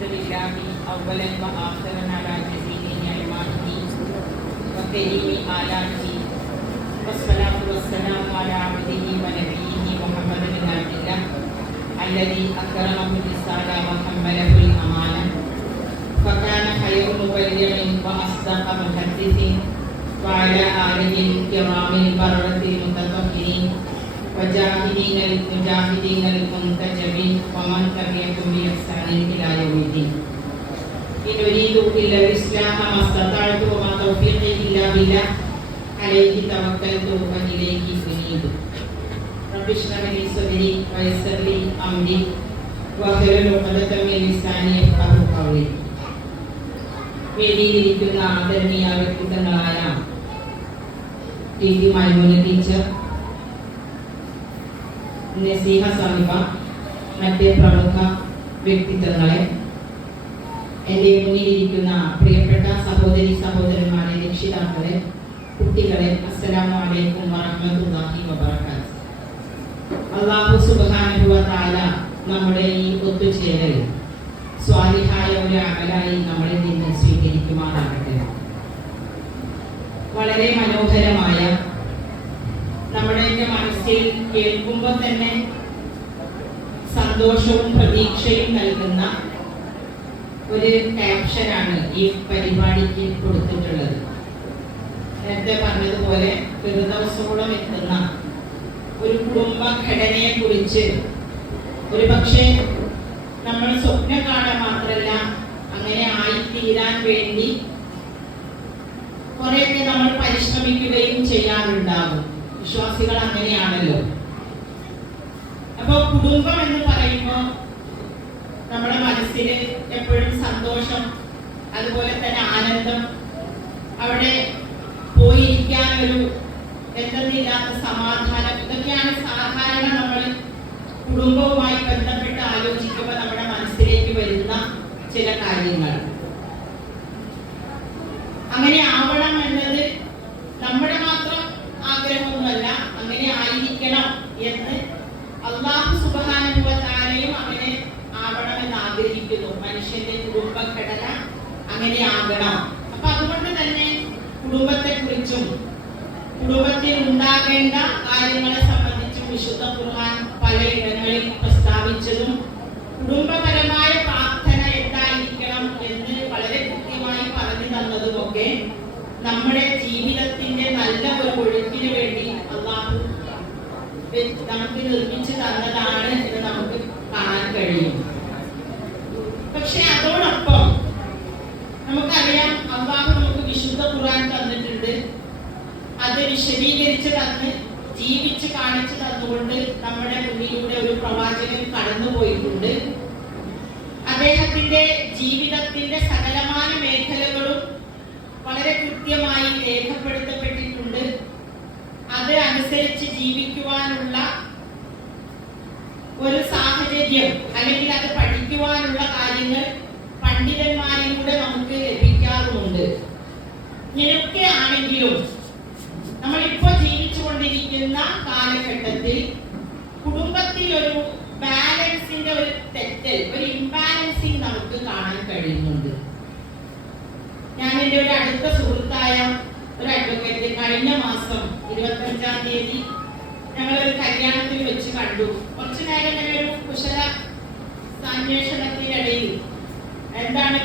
الحمد لله أولا وآخرا على جزيل نعماته وكريم آلاته والصلاة والسلام على عبده ونبيه محمد بن عبد الله الذي أكرمه بالرسالة وحمله الأمانة فكان خير مبلغ وأصدق محدث وعلى آله الكرام البررة المتطهرين وجاهدين المجاهدين المنتجبين ومن تبعهم بإحسان إلى يوم الدين. إن أريد إلا الإصلاح ما استطعت وما توفيقي إلا بالله عليه توكلت وإليه أنيب. رب اشرح لي صدري ويسر لي أمري واحلل عقدة من لساني يفقهوا قولي. വേദിയിലിരിക്കുന്ന ആദരണീയ വ്യക്തിത്വങ്ങളായ T Maimoona teacher, Naseeha സാഹിബ, മറ്റ് പ്രമുഖ വ്യക്തിത്വങ്ങളെ, എൻ്റെ മുന്നിലിരിക്കുന്ന പ്രിയപ്പെട്ട സഹോദരി സഹോദരന്മാരെ, രക്ഷിതാക്കളെ, കുട്ടികളെ, അസ്സലാമു അലൈക്കും വറഹ്മത്തുള്ളാഹി വബറകാതുഹു. അല്ലാഹു സുബ്ഹാനഹു വ തആല നമ്മുടെ ഈ ഒത്തുചേരൽ സ്വാലിഹായ ഒരു അമലായി നമ്മളിൽ നിന്ന് സ്വീകരിക്കുമാറാകട്ടെ. വളരെ മനോഹരമായ, നമ്മുടെയൊക്കെ മനസ്സിൽ കേൾക്കുമ്പോൾ തന്നെ സന്തോഷവും പ്രതീക്ഷയും നൽകുന്ന ഒരു ക്യാപ്ഷനാണ് ഈ പരിപാടിക്ക് കൊടുത്തിട്ടുള്ളത്. നേരത്തെ പറഞ്ഞതുപോലെ ഫിർദൗസോളം എത്തുന്ന ഒരു കുടുംബഘടനയെ കുറിച്ച് ഒരു പക്ഷേ നമ്മൾ സ്വപ്നം കാണാൻ മാത്രമല്ല, അങ്ങനെ ആയിത്തീരാൻ വേണ്ടി കുറെയൊക്കെ നമ്മൾ പരിശ്രമിക്കുകയും ചെയ്യാറുണ്ടാകും. വിശ്വാസികൾ അങ്ങനെയാണല്ലോ. അപ്പൊ കുടുംബം എന്ന് പറയുമ്പോൾ നമ്മുടെ മനസ്സിൽ എപ്പോഴും സന്തോഷം, അതുപോലെ തന്നെ ആനന്ദം, അവിടെ പോയിരിക്കാൻ ഒരു എന്തെന്നില്ലാത്ത സമാധാനം, ഇതൊക്കെയാണ് സാധാരണ നമ്മൾ കുടുംബവുമായി ബന്ധപ്പെട്ട് ആലോചിക്കുമ്പോൾ നമ്മുടെ മനസ്സിലേക്ക് വരുന്ന ചില കാര്യങ്ങൾ. അങ്ങനെ ആവണം എന്നത് നമ്മുടെ മാത്രം ആഗ്രഹമൊന്നുമല്ല, അങ്ങനെ ആയിരിക്കണം എന്ന് അല്ലാഹു സുബ്ഹാനഹു വ തആലയും അങ്ങനെ ആവണമെന്ന് ആഗ്രഹിക്കുന്നു. മനുഷ്യന്റെ കുടുംബഘടന അങ്ങനെ ആകണം. അപ്പൊ അതുകൊണ്ട് തന്നെ കുടുംബത്തെ കുറിച്ചും കുടുംബത്തിൽ ഉണ്ടാകേണ്ട കാര്യങ്ങളെ സംബന്ധിച്ചും വിശുദ്ധ ഖുർആൻ പലയിടങ്ങളിൽ പ്രസ്താവിച്ചതും കുടുംബപരമായ പ്രാർത്ഥന എന്തായിരിക്കണം എന്ന് വളരെ കൃത്യമായി പറഞ്ഞു തന്നതുമൊക്കെ നമ്മുടെ ജീവിതത്തിന്റെ നല്ല ഒരു ഒഴുക്കിന് വേണ്ടി അല്ലാഹു നമുക്ക് നിർമ്മിച്ചു തന്നതാണ് എന്ന് നമുക്ക് കാണാൻ കഴിയും. പക്ഷെ അതോടൊപ്പം നമുക്കറിയാം, അല്ലാഹു നമുക്ക് വിശുദ്ധ ഖുർആൻ തന്നിട്ടുണ്ട്. അത് വിശദീകരിച്ച് തന്ന് ജീവിച്ച് കാണിച്ചു തന്നുകൊണ്ട് നമ്മുടെ മുന്നിലൂടെ ഒരു പ്രവാചകൻ കടന്നുപോയിട്ടുണ്ട്. അദ്ദേഹത്തിന്റെ ജീവിതത്തിന്റെ സകലമായ മേഖലകളും വളരെ കൃത്യമായി രേഖപ്പെടുത്തപ്പെട്ടിട്ടുണ്ട്. അത് അനുസരിച്ച് ജീവിക്കുവാനുള്ള ഒരു സാഹചര്യം, അല്ലെങ്കിൽ അത് പഠിക്കുവാനുള്ള കാര്യങ്ങൾ പണ്ഡിതന്മാരിലൂടെ നമുക്ക് ലഭിക്കാറുമുണ്ട്. ഇങ്ങനെയൊക്കെ ആണെങ്കിലും നമ്മളിപ്പോ ജീവിച്ചുകൊണ്ടിരിക്കുന്ന കാലഘട്ടത്തിൽ കുടുംബത്തിൽ ഒരു ബാലൻസിന്റെ ഒരു തെറ്റൽ, ഒരു ഇംബാലൻസിങ് നമുക്ക് കാണാൻ കഴിയുന്നുണ്ട്. ഞാൻ എൻ്റെ ഒരു അടുത്ത സുഹൃത്തായ ഒരു അഡ്വക്കേറ്റ് കഴിഞ്ഞ മാസം 25-ാം തീയതി ഞങ്ങളൊരു കല്യാണത്തിൽ വെച്ച് കണ്ടു. കുറച്ചു നേരം ഇങ്ങനെ ഒരു കുശല അന്വേഷണത്തിനിടയിൽ എന്താണ്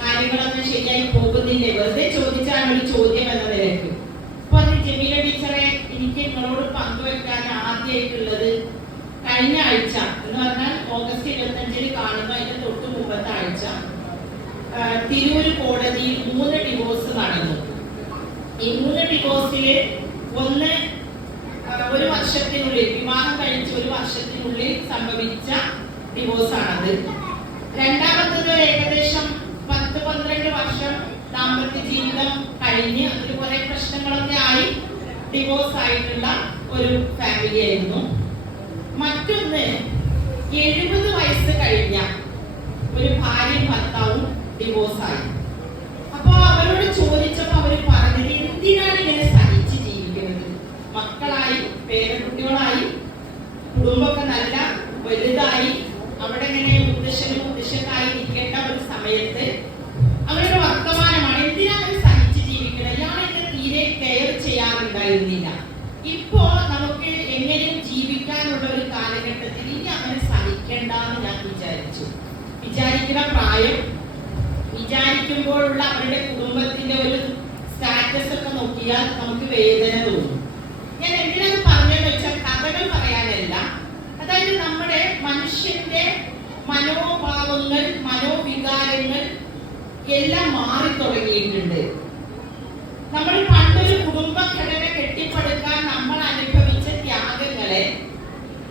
കാര്യങ്ങളൊന്നും ശരിയായി പോകുന്നില്ലേ, വെറുതെ ചോദിച്ചാണ് ഒരു ചോദ്യം എന്ന നിലയ്ക്ക്. അപ്പൊ അത് ജമീല ടീച്ചറെ, എനിക്ക് നിങ്ങളോട് പങ്കുവെക്കാൻ ആദ്യമായിട്ടുള്ളത്, കഴിഞ്ഞ ആഴ്ച എന്ന് പറഞ്ഞാൽ ഓഗസ്റ്റ് 25-ന് കാണുന്ന അതിന്റെ തൊട്ട് മുമ്പത്തെ ആഴ്ച തിരൂര് കോടതിയിൽ 3 ഡിവോഴ്സ് നടന്നു. ഈ 3 ഡിവോഴ്സില് ഒന്ന് ഒരു വർഷത്തിനുള്ളിൽ, വിവാഹം കഴിച്ച് 1 വർഷത്തിനുള്ളിൽ സംഭവിച്ച ഡിവോഴ്സാണത്. രണ്ടാമത്തത് ഏകദേശം 10-12 വർഷം ദാമ്പത്യ ജീവിതം കഴിഞ്ഞ് അതിൽ കുറെ പ്രശ്നങ്ങളൊക്കെ ആയി ഡിവോഴ്സ് ആയിട്ടുള്ള ഒരു ഫാമിലി ആയിരുന്നു. മറ്റൊന്ന് 70 വയസ്സ് കഴിഞ്ഞ ഒരു ഭാര്യയും ഭർത്താവും ഡിവോഴ്സ് ആയി. അപ്പൊ അവരോട് ചോദിച്ചപ്പോൾ അവർ പറഞ്ഞത്, എന്തിനാണ് ഇങ്ങനെ സഹിച്ച് ജീവിക്കുന്നത്? മക്കളായി, പേരക്കുട്ടികളായി, കുടുംബമൊക്കെ നല്ല വലുതായി, അവിടെ ഇങ്ങനെ മുത്തശ്ശനും മുത്തശ്ശനായി വിചാരിക്കുന്ന പ്രായം, വിചാരിക്കുമ്പോഴുള്ള അവരുടെ കുടുംബത്തിന്റെ ഒരു സ്റ്റാറ്റസ് ഒക്കെ നോക്കിയാൽ നമുക്ക് വേദന തോന്നും. ഞാൻ എന്തിനാണ് പറഞ്ഞതെന്ന് വെച്ചാൽ കഥകൾ പറയാനല്ല. അതായത് നമ്മുടെ മനുഷ്യന്റെ മനോഭാവങ്ങൾ, മനോവികാരങ്ങൾ എല്ലാം മാറി തുടങ്ങിയിട്ടുണ്ട്. നമ്മൾ പണ്ടൊരു കുടുംബഘടന കെട്ടിപ്പടുക്കാൻ നമ്മൾ അനുഭവിച്ച ത്യാഗങ്ങളെ,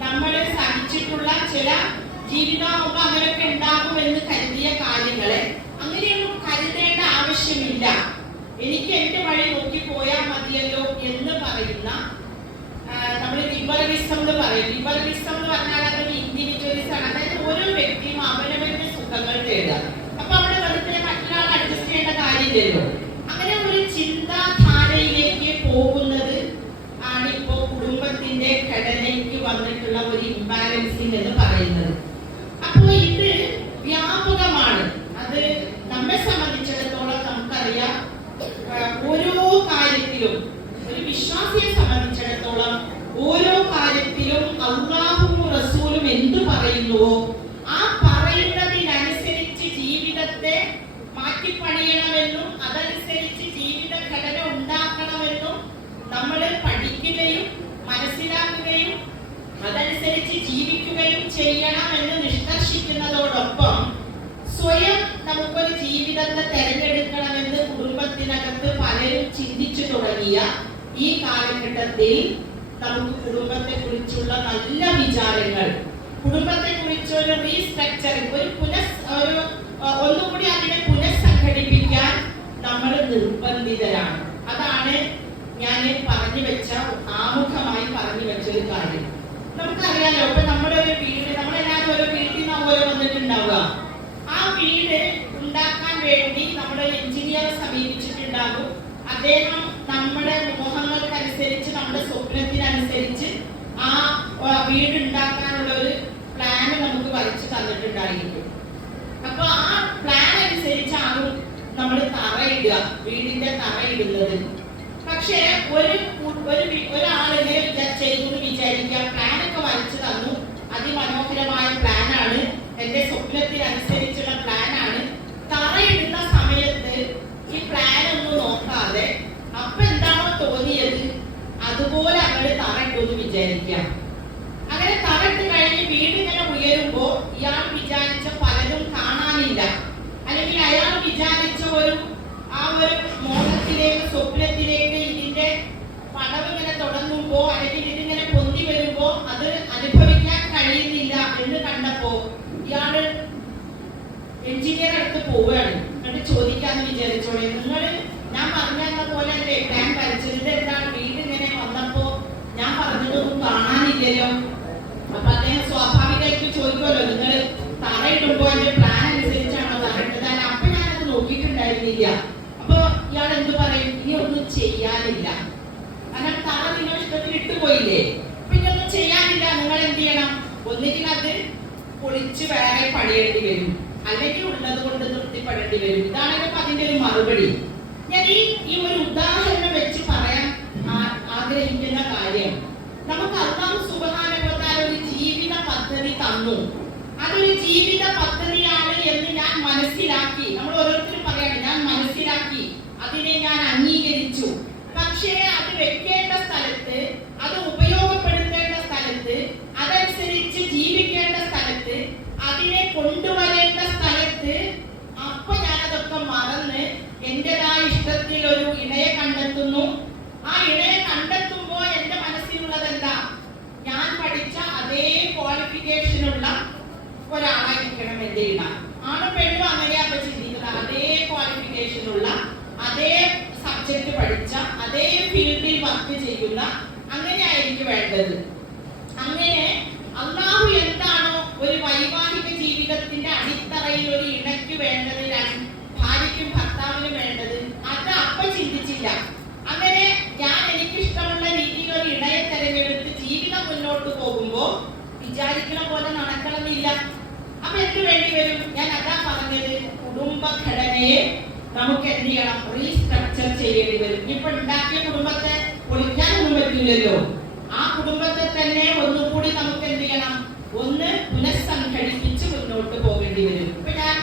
നമ്മൾ സഹിച്ചിട്ടുള്ള ചില ജീവിതമാകുമ്പോൾ അങ്ങനെയൊക്കെ ഉണ്ടാകുമെന്ന് കരുതിയ കാര്യങ്ങളെ അങ്ങനെയൊന്നും കരുതേണ്ട ആവശ്യമില്ല. എനിക്ക് എന്റെ വഴി നോക്കി പോയാൽ മതിയല്ലോ എന്ന് പറയുന്ന നമ്മൾ ലിബറലിസം എന്ന് പറയും. ലിബറലിസം എന്ന് പറഞ്ഞാൽ അതൊരു ഇൻഡിവിജ്വലിസം ആണ്. അതായത് ഓരോ വ്യക്തിയും അവനവന്റെ സുഖങ്ങൾ തേടുക. അപ്പൊ അവിടെ വെറുതെ മറ്റൊരാൾ അഡ്ജസ്റ്റ് ചെയ്യേണ്ട കാര്യമില്ലല്ലോ. അങ്ങനെ ഒരു ചിന്താധാരയിലേക്ക് പോകുന്നത് ആണ് ഇപ്പോ കുടുംബത്തിന്റെ ഘടനയ്ക്ക് വന്നിട്ടുള്ള ഒരു ഇംബാലൻസിംഗ് എന്ന് പറയുന്നത്. അപ്പോൾ ഇത് വ്യാപകമാണ്. അത് നമ്മെ സംബന്ധിച്ചിടത്തോളം നമുക്കറിയാം, ഓരോ കാര്യത്തിലും, ഒരു വിശ്വാസിയെ സംബന്ധിച്ചിടത്തോളം ഓരോ കാര്യത്തിലും അല്ലാഹുവും റസൂലും എന്ത് പറയുന്നുവോ ആ പറയുന്നതിനനുസരിച്ച് ജീവിതത്തെ മാറ്റിപ്പണിയണമെന്നും അതനുസരിച്ച് ജീവിത ഘടന ഉണ്ടാക്കണമെന്നും നമ്മൾ പഠിക്കുകയും മനസ്സിലാക്കുകയും അതനുസരിച്ച് ജീവിക്കുകയും ചെയ്യണമെന്ന് നിഷ്കർഷിക്കുന്നതോടൊപ്പം സ്വയം നമുക്കൊരു ജീവിതത്തെ തെരഞ്ഞെടുക്കണമെന്ന് കുടുംബത്തിനകത്ത് പലരും ചിന്തിച്ചു തുടങ്ങിയ ഈ കാലഘട്ടത്തിൽ നമുക്ക് കുടുംബത്തെ കുറിച്ചുള്ള നല്ല വിചാരങ്ങൾ, കുടുംബത്തെ കുറിച്ചൊരു റീസ്ട്രക്ചറിംഗ്, ഒന്നുകൂടി അതിനെ പുനഃസംഘടിപ്പിക്കാൻ നമ്മൾ നിർബന്ധിതരാണ്. അതാണ് ഞാൻ പറഞ്ഞു വെച്ച, ആമുഖമായി പറഞ്ഞു വെച്ച ഒരു കാര്യം. നമുക്കറിയാലോ, ഇപ്പൊ നമ്മുടെ ഒരു വീട്, നമ്മളെല്ലാവരും ഓരോ വീട്ടിൽ നിന്ന് ഓരോ വന്നിട്ടുണ്ടാവുക. ആ വീട് ഉണ്ടാക്കാൻ വേണ്ടി നമ്മുടെ എഞ്ചിനീയറെ സമീപിച്ചിട്ടുണ്ടാകും. അദ്ദേഹം നമ്മുടെ മോഹങ്ങൾക്കനുസരിച്ച്, നമ്മുടെ സ്വപ്നത്തിനനുസരിച്ച് ആ വീട് ഉണ്ടാക്കാനുള്ള ഒരു പ്ലാൻ നമുക്ക് വരച്ച് തന്നിട്ടുണ്ടായിരിക്കും. അപ്പൊ ആ പ്ലാൻ അനുസരിച്ചാകും നമ്മൾ തറയിടുക, വീടിന്റെ തറയിടുന്നത്. പക്ഷേ ഒരാളിനെ ചെയ്തു വിചാരിക്കുക, പ്ലാനൊക്കെ വരച്ചു തന്നു, അതിമനോഹരമായ പ്ലാനാണ്, എന്റെ സ്വപ്നത്തിനനുസരിച്ചുള്ള പ്ലാനാണ്. തറയിടുന്ന സമയത്ത് ഈ പ്ലാൻ ഒന്നും നോക്കാതെ അപ്പൊ എന്താണോ തോന്നിയത് അതുപോലെ അങ്ങനെ തറയിട്ടൊന്ന് വിചാരിക്കുക. അങ്ങനെ തറയിട്ട് കഴിഞ്ഞ് വീട് ഇങ്ങനെ ഉയരുമ്പോ ഇയാൾ വിചാരിച്ച പലതും കാണാനില്ല, അല്ലെങ്കിൽ അയാൾ വിചാരിച്ച ഒരു മോഹത്തിലേക്ക്, സ്വപ്നത്തിലേക്ക് ഇതിന്റെ പടവ് ഇങ്ങനെ തുടങ്ങുമ്പോ, അല്ലെങ്കിൽ ഇതിങ്ങനെ പൊന്തി വരുമ്പോ അത് അനുഭവിക്കാൻ കഴിയുന്നില്ല എന്ന് കണ്ടപ്പോ ഇയാള് എഞ്ചിനീയർ അടുത്ത് പോവുകയാണ്. എന്നിട്ട് ചോദിക്കാന്ന് വിചാരിച്ചോളെ, നിങ്ങള് ഞാൻ പറഞ്ഞ പോലെ അല്ലേ പ്ലാൻ വരച്ചത്? ഇതെന്താണ് വീട് ഇങ്ങനെ വന്നപ്പോ ഞാൻ പറഞ്ഞതൊന്നും കാണാനില്ലല്ലോ. അപ്പൊ അദ്ദേഹം സ്വാഭാവികമായിട്ട് ചോദിക്കുമല്ലോ, നിങ്ങൾ തറയിടുമ്പോ എന്റെ പ്ലാൻ അനുസരിച്ചാണോ തറയിട്ടത്? അപ്പൊ ഞാനത് നോക്കിയിട്ടുണ്ടായിരുന്നില്ല. അപ്പൊ ഇയാൾ എന്ത് പറയും? ഇനി ഒന്നും ചെയ്യാനില്ല, കാരണം തറ നിങ്ങൾ ഇഷ്ടത്തിൽ ഇട്ടുപോയില്ലേ, അപ്പൊ ഇനി ഒന്നും ചെയ്യാനില്ല. നിങ്ങൾ എന്ത് ചെയ്യണം? ഒന്നുകിൽ അത് പൊളിച്ച് വേറെ പണിയേണ്ടി വരും, അല്ലെങ്കിൽ ഉള്ളത് കൊണ്ട് തൃപ്തിപ്പെടേണ്ടി വരും. ഇതാണ് അതിന്റെ ഒരു മറുപടി. ഞാൻ ഈ ഒരു ഉദാഹരണം വെച്ച് പറയാൻ ആഗ്രഹിക്കുന്ന കാര്യം, നമുക്ക് അല്ലാഹു സുബ്ഹാനഹു വ തആല ഒരു ജീവിത പദ്ധതി തന്നു. അതൊരു ജീവിത പദ്ധതിയാണ് എന്ന് ഞാൻ മനസ്സിലാക്കി. നമ്മൾ ഓരോരുത്തരും പറയാണ്, ഞാൻ മനസ്സിലാക്കി, അതിനെ ഞാൻ അംഗീകരിച്ചു. പക്ഷേ അത് വെക്കേണ്ട സ്ഥലത്ത്, അത് ഉപയോഗപ്പെടുത്തേണ്ട സ്ഥലത്ത്, അതനുസരിച്ച് ജീവിക്കേണ്ട സ്ഥലത്ത്, അതിനെ കൊണ്ടുവരേണ്ട സ്ഥലത്ത് അപ്പൊ ഞാനതൊക്കെ മറന്ന് എന്റേതായ ഇഷ്ടത്തിൽ ഒരു ഇണയെ കണ്ടെത്തുന്നു. ആ ഇണയെ കണ്ടെത്തുമ്പോ എന്റെ മനസ്സിലുള്ളത് എന്താ? ഞാൻ പഠിച്ച അതേ ക്വാളിഫിക്കേഷനുള്ള ഒരാളായിരിക്കണം എന്റെ ഇണ. ആണും പെണ്ണും അങ്ങനെയാ അപ്പൊ ചിന്തിക്കുന്നത്. അതേ ക്വാളിഫിക്കേഷനുള്ള, അതേ സബ്ജക്ട് പഠിച്ച, അതേ ഫീൽഡിൽ വർക്ക് ചെയ്യുന്ന, അങ്ങനെയായിരിക്കും വേണ്ടത്. അങ്ങനെ അല്ലാഹു എന്താണോ ഒരു വൈവാഹിക ജീവിതത്തിന്റെ അടിത്തറയിൽ ഒരു ഇണയ്ക്ക് വേണ്ടത്, ഭാര്യയ്ക്കും ഭർത്താവിനും വേണ്ടത്, അത് അപ്പൊ ചിന്തിച്ചില്ല. അങ്ങനെ ഞാൻ എനിക്കിഷ്ടമുള്ള രീതിയിൽ ഒരു ഇണയെ തെരഞ്ഞെടുത്ത് ജീവിതം മുന്നോട്ട് പോകുമ്പോ വിചാരിക്കുന്ന പോലെ നടക്കണമെന്നില്ല. അപ്പൊ എന്ത് വേണ്ടി വരും? ഞാൻ അതാ പറഞ്ഞത്, കുടുംബഘടനയെ നമുക്ക് എന്ത് ചെയ്യണം? റീസ്ട്രക്ചർ ചെയ്യേണ്ടി വരും. ഇപ്പൊ ഉണ്ടാക്കിയ കുടുംബത്തെ പൊളിക്കാനൊന്നും പറ്റില്ലല്ലോ. ആ കുടുംബത്തെ തന്നെ ഒന്നുകൂടി നമുക്ക് എന്ത് ചെയ്യണം? ഒന്ന് പുനഃസംഘടിപ്പിച്ച് മുന്നോട്ട് പോകേണ്ടി വരും. ഇപ്പൊ ഞാൻ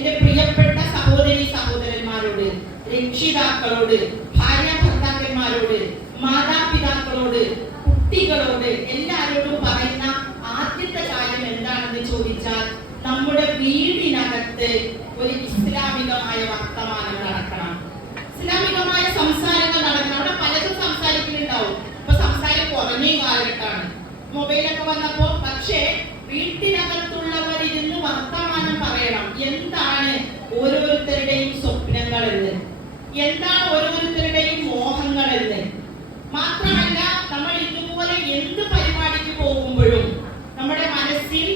എന്റെ പ്രിയപ്പെട്ട സഹോദരി സഹോദരന്മാരോട്, രക്ഷിതാക്കളോട്, ഭാര്യ ഭർത്താക്കന്മാരോട്, മാതാപിതാക്കളോട്, കുട്ടികളോട് എല്ലാവരോടും പറയുന്ന ആദ്യത്തെ കാര്യം എന്താണെന്ന് ചോദിച്ചാൽ, നമ്മുടെ വീടിനകത്ത് ഒരു ഇസ്ലാമികമായ വർത്തമാനം നടക്കണം, ഇസ്ലാമികമായ സംസാരങ്ങൾ നടക്കണം. അവിടെ പലതും സംസാരിക്കുന്നുണ്ടാവും. ഇപ്പൊ സംസാരം കുറഞ്ഞ കാലഘട്ടമാണ്, മൊബൈലൊക്കെ വന്നപ്പോ. പക്ഷേ വീട്ടിനകത്തുള്ളവരിരുന്ന് വർത്തമാനം പറയണം. എന്താണ് ഓരോരുത്തരുടെയും സ്വപ്നങ്ങൾ എന്ന്, എന്താണ് ഓരോരുത്തരുടെയും മോഹങ്ങൾ എന്ന്. മാത്രമല്ല, നമ്മൾ ഇതുപോലെ എന്ത് പരിപാടിക്ക് പോകുമ്പോഴും നമ്മുടെ മനസ്സിൽ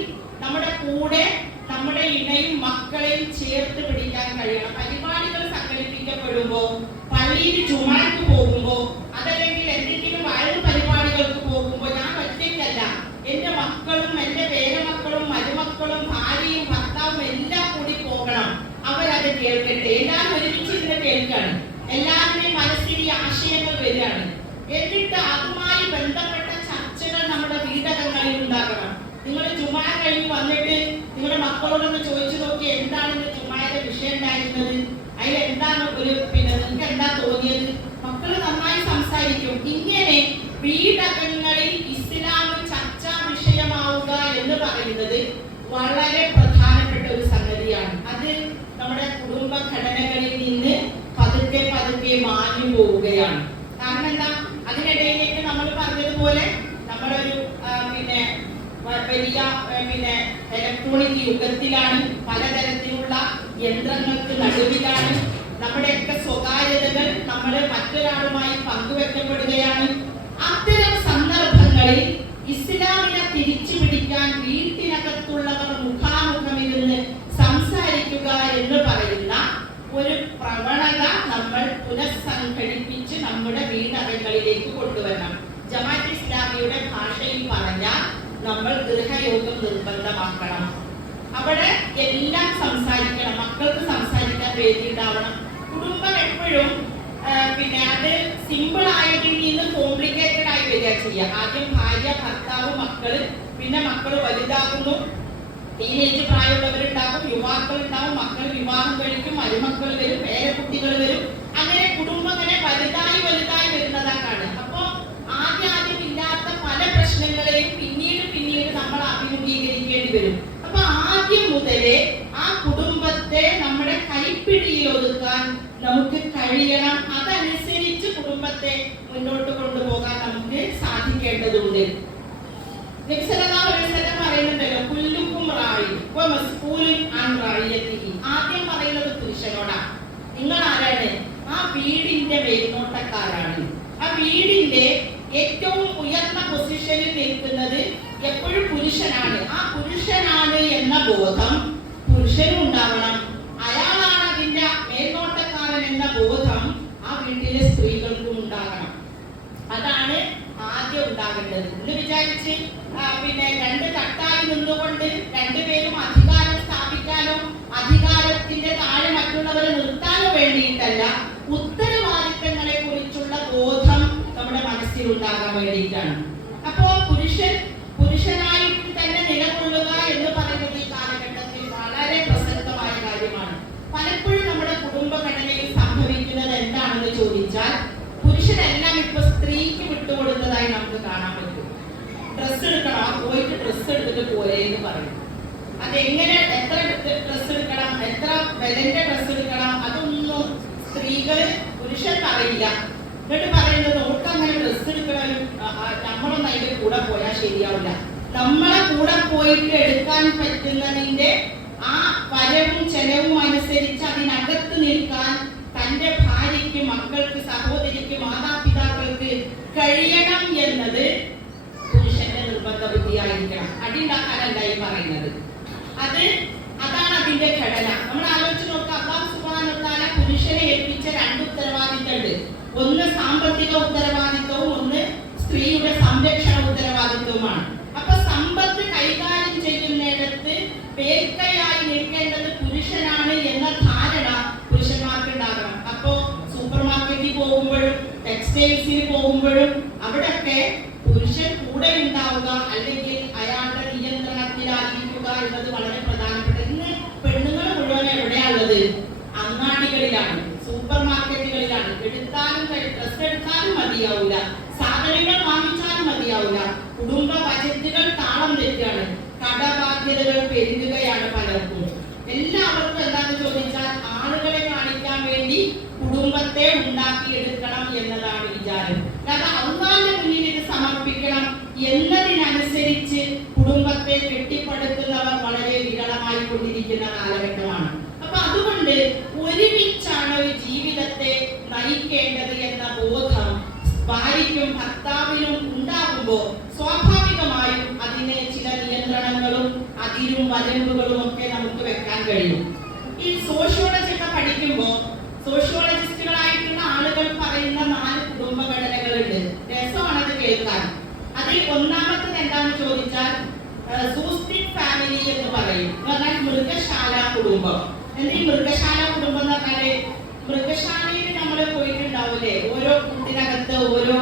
നമ്മുടെ കൂടെ നമ്മുടെ ഇണയും മക്കളെയും ചേർത്ത് പിടിക്കാൻ കഴിയണം. പരിപാടികൾ സംഘടിപ്പിക്കപ്പെടുമ്പോ, പള്ളിയിൽ ജുമാക്ക് പോകുമ്പോ, അതല്ലെങ്കിൽ എന്തെങ്കിലും വയറു പരിപാടികൾക്ക് പോകുമ്പോ ഞാൻ ഒറ്റയ്ക്കല്ല, എന്റെ മക്കളും എന്റെ പേരമക്കളും മരുമക്കളും ഭാര്യയും ഭർത്താവും എല്ലാം കൂടി പോകണം. അവരത് കേൾക്കട്ടെ. എല്ലാവരും ഒരുമിച്ചിരുന്ന് കേൾക്കാണ്. എല്ലാവരുടെയും മനസ്സിൽ ഈ ആശയങ്ങൾ വരികയാണ്. എന്നിട്ട് അതുമായി ബന്ധപ്പെട്ട ചർച്ചകൾ നമ്മുടെ വീടകങ്ങളിൽ ഉണ്ടാകണം. നിങ്ങൾ ജുമാ കഴിഞ്ഞ് വന്നിട്ട് നിങ്ങളുടെ മക്കളോടൊന്ന് ചോദിച്ചു നോക്കി, എന്താണ് ഇന്ന് ജുമായുടെ വിഷയം ഉണ്ടായിരുന്നത്, അതിൽ എന്താണ് നിങ്ങൾക്ക് എന്താ തോന്നിയത്. മക്കള് നന്നായി സംസാരിക്കും. ഇങ്ങനെ വീടകങ്ങളിൽ ഇസ്ലാം ചർച്ചാ വിഷയമാവുക എന്ന് പറയുന്നത് വളരെ പ്രധാനപ്പെട്ട ഒരു സംഗതിയാണ്. അത് നമ്മുടെ കുടുംബ ഘടനകളിൽ നിന്ന് പതുക്കെ പതുക്കെ മാഞ്ഞു പോവുകയാണ്. കാരണം എന്താ, അതിനിടയിലേക്ക് നമ്മൾ പറഞ്ഞതുപോലെ നമ്മളൊരു വലിയ ഇലക്ട്രോണിക് യുഗത്തിലാണ്, പലതരത്തിലുള്ള യന്ത്രങ്ങൾക്ക് നടുവിലാണ്. നമ്മുടെയൊക്കെ സ്വകാര്യതകൾ നമ്മൾ മറ്റൊരാളുമായി പങ്കുവെക്കപ്പെടുകയാണ്. അത്തരം സന്ദർഭങ്ങളിൽ ഇസ്ലാമിനെ തിരിച്ചു പിടിക്കാൻ വീട്ടിനകത്തുള്ളവർ മുഖാമുഖം ഇരുന്ന് സംസാരിക്കുക എന്ന് പറയുന്ന ഒരു പ്രവണത നമ്മൾ പുനഃസംഘടിപ്പിച്ച് നമ്മുടെ വീടകങ്ങളിലേക്ക് കൊണ്ടുവരണം. ജമാഅത്ത് ഇസ്ലാമിയുടെ ഭാഷയിൽ പറഞ്ഞാൽ നമ്മൾ ഗൃഹയോഗം നിർബന്ധമാക്കണം. അവിടെ എല്ലാം സംസാരിക്കണം. മക്കൾക്ക് സംസാരിക്കാൻ വേദി ഉണ്ടാവണം. കുടുംബം എപ്പോഴും അത് സിമ്പിൾ ആയതിൽ നിന്ന് കോംപ്ലിക്കേറ്റഡ് ആയി വരിക ചെയ്യുക. ആദ്യം ഭാര്യ, ഭർത്താവ്, മക്കള്, പിന്നെ മക്കള് വലുതാകുന്നു, ടീനേജ് പ്രായമുള്ളവരുണ്ടാകും, യുവാക്കൾ ഉണ്ടാവും, മക്കൾ വിവാഹം കഴിക്കും, മരുമക്കൾ വരും, പേരക്കുട്ടികൾ വരും. അങ്ങനെ കുടുംബം അങ്ങനെ വലുതായി വലുതായി വരുന്നതാണ്. അപ്പോ ആദ്യം ഇല്ലാത്ത പല പ്രശ്നങ്ങളെയും പിന്നീട് നമ്മൾ അഭിമുഖീകരിക്കേണ്ടി വരും. അപ്പൊ ആദ്യം മുതലേ ആ കുടുംബത്തെ നമ്മുടെ കൈപ്പിടിയിൽ ഒതുക്കാൻ നമുക്ക് കഴിയണം. അതനുസരിച്ച് കുടുംബത്തെ മുന്നോട്ട് കൊണ്ടുപോകാൻ നമുക്ക് സാധിക്കേണ്ടതുണ്ട്. നബി സല്ലല്ലാഹു അലൈഹി വസല്ലം പറയുന്നുണ്ടല്ലോ, കുല്ലുക്കും റാഇ വ മസ്ഊലുൻ അൻ റാഇയതിഹി. ആദ്യം പറയുന്നത് പുരുഷനോടാണ്. നിങ്ങൾ ആരാണ്? ആ വീടിന്റെ മേൽനോട്ടക്കാരാണ്. ആ വീടിന്റെ ഏറ്റവും ഉയർന്ന പൊസിഷനിൽ നിൽക്കുന്നത് എപ്പോഴും പുരുഷനാണ്. ആ പുരുഷനാണ് എന്ന ബോധം പുരുഷനും ഉണ്ടാവണം. അയാളാണ് അതിന്റെ മേൽനോട്ടക്കാരൻ എന്ന ബോധം ആ വീട്ടിലെ സ്ത്രീകൾക്കും ഉണ്ടാകണം. അതാണ് ആദ്യം ഉണ്ടാകേണ്ടത്. എന്ന് വിചാരിച്ച് രണ്ട് തട്ടായി നിന്നുകൊണ്ട് രണ്ടുപേരും അധികാരം സ്ഥാപിക്കാനോ അധികാരത്തിന്റെ താഴെ മറ്റുള്ളവരെ നിർത്താനോ വേണ്ടിയിട്ടല്ല, ഉത്തരവാദിത്തങ്ങളെ കുറിച്ചുള്ള ബോധം നമ്മുടെ മനസ്സിൽ ഉണ്ടാകാൻ വേണ്ടിയിട്ടാണ്. അപ്പോ പുരുഷനായിട്ട് തന്നെ നിലകൊള്ളുക എന്ന് പറയുന്നത് ഈ കാലഘട്ടത്തിൽ വളരെ പ്രസക്തമായ കാര്യമാണ്. പലപ്പോഴും നമ്മുടെ കുടുംബഘടനയിൽ സംഭവിക്കുന്നത് എന്താണെന്ന് ചോദിച്ചാൽ, പുരുഷനെല്ലാം ഇപ്പൊ സ്ത്രീക്ക് വിട്ടുകൊടുത്തതായി നമുക്ക് കാണാൻ പറ്റും. ഡ്രസ്സ് എടുക്കണം, പോയിട്ട് ഡ്രസ്സ് എടുത്തിട്ട് പോരെ എന്ന് പറയും. അതെങ്ങനെ, എത്ര ഡ്രസ്സ് എടുക്കണം, എത്ര വിലന്റെ ഡ്രസ്സ് എടുക്കണം, അതൊന്നും സ്ത്രീകള് പുരുഷർക്ക് അറിയില്ല. എന്നിട്ട് പറയുന്നത്, നമുക്ക് അങ്ങനെ ഡ്രസ്സ് എടുക്കണം, നമ്മളൊന്നും അതിന്റെ കൂടെ പോയാൽ ശരിയാവില്ല. നമ്മളെ കൂടെ പോയിട്ട് എടുക്കാൻ പറ്റുന്നതിന്റെ ആ വരവും ചെലവും അനുസരിച്ച് അതിനകത്ത് നിൽക്കാൻ തന്റെ ഭാര്യയ്ക്ക്, മക്കൾക്ക്, സഹോദരിക്ക്, മാതാപിതാക്കൾക്ക് കഴിയണം എന്നത് പുരുഷന്റെ നിർബന്ധ ബുദ്ധിയായിരിക്കണം. അടിയുണ്ടാക്കാനല്ല ഈ പറയുന്നത്. അതാണ് അതിന്റെ ഘടന. നമ്മൾ ആലോചിച്ച് നോക്കുക, അല്ലാഹു സുബ്ഹാനഹു വ തആല പുരുഷനെ ഏൽപ്പിച്ച രണ്ട് ഉത്തരവാദിത്തമുണ്ട്. ഒന്ന് സാമ്പത്തിക ഉത്തരവാദിത്വവും ഒന്ന് സ്ത്രീയുടെ സംരക്ഷണ ഉത്തരവാദിത്വവുമാണ്. അപ്പൊ സമ്പത്ത് കൈകാര്യം ചെയ്യുന്നിടത്ത് പേർക്കയായി നിൽക്കേണ്ടത് പുരുഷനാണ് എന്ന ധാരണ പുരുഷന്മാർക്ക് ഉണ്ടാകണം. അപ്പോ സൂപ്പർ മാർക്കറ്റിൽ പോകുമ്പോഴും ടെക്സ്റ്റൈൽസിൽ പോകുമ്പോഴും അവിടെയൊക്കെ പുരുഷൻ കൂടെ ഉണ്ടാവുക, അല്ലെങ്കിൽ അയാളുടെ നിയന്ത്രണത്തിലായിരിക്കുക എന്നത് വളരെ പ്രധാനപ്പെട്ട. ഇന്ന് പെണ്ണുങ്ങൾ മുഴുവൻ എവിടെയാണ് മതിയാവൂല, സാധനങ്ങൾ വാങ്ങിച്ചാലും മതിയാവൂല. കുടുംബ ബജറ്റുകൾ താളം തെറ്റാണ്, കടബാധ്യതകൾ പെരുകുകയാണ് പലർക്കും. എല്ലാവർക്കും എന്താണെന്ന് ചോദിച്ചാൽ ആളുകളെ കാണിക്കാൻ വേണ്ടി കുടുംബത്തെ ഉണ്ടാക്കിയെടുക്കണം എന്നതാണ് വിചാരം. അല്ലാതെ അള്ളാന്റെ മുന്നിൽ ഇത് സമർപ്പിക്കണം എന്നതിനനുസരിച്ച് കുടുംബത്തെ കെട്ടിപ്പടുക്കുന്നവർ വളരെ വിരളമായി കൊണ്ടിരിക്കുന്ന കാലഘട്ടമാണ്. അപ്പൊ അതുകൊണ്ട് ഒരുമിച്ചാണ് ഒരു ജീവിതത്തെ നയിക്കേണ്ടത് എന്ന ബോധം ഭാര്യയ്ക്കും ഭർത്താവിനും ഉണ്ടാകുമ്പോൾ സ്വാഭാവികമായും അതിന് ചില നിയന്ത്രണങ്ങളും അതിരും വരമ്പുകളും ഒക്കെ നമുക്ക് വെക്കാൻ കഴിയും. ഈ സോഷ്യോളജി ഒക്കെ പഠിക്കുമ്പോൾ സോഷ്യോളജിസ്റ്റുകളായിട്ടുള്ള ആളുകൾ പറയുന്ന 4 കുടുംബഘടനകളുണ്ട്. രസമാണത് കേൾക്കാൻ. അതിൽ ഒന്നാമത്തത് എന്താണെന്ന് ചോദിച്ചാൽ സൂസ്റ്റിക് ഫാമിലി എന്ന് പറയും. പറഞ്ഞാൽ മൃഗശാല കുടുംബം. ഈ മൃഗശാല കുടുംബം എന്ന് പറഞ്ഞാല് മൃഗശാലയിൽ നമ്മൾ പോയിട്ടുണ്ടാവില്ലേ, ഓരോ കൂട്ടിനകത്ത് ഓരോ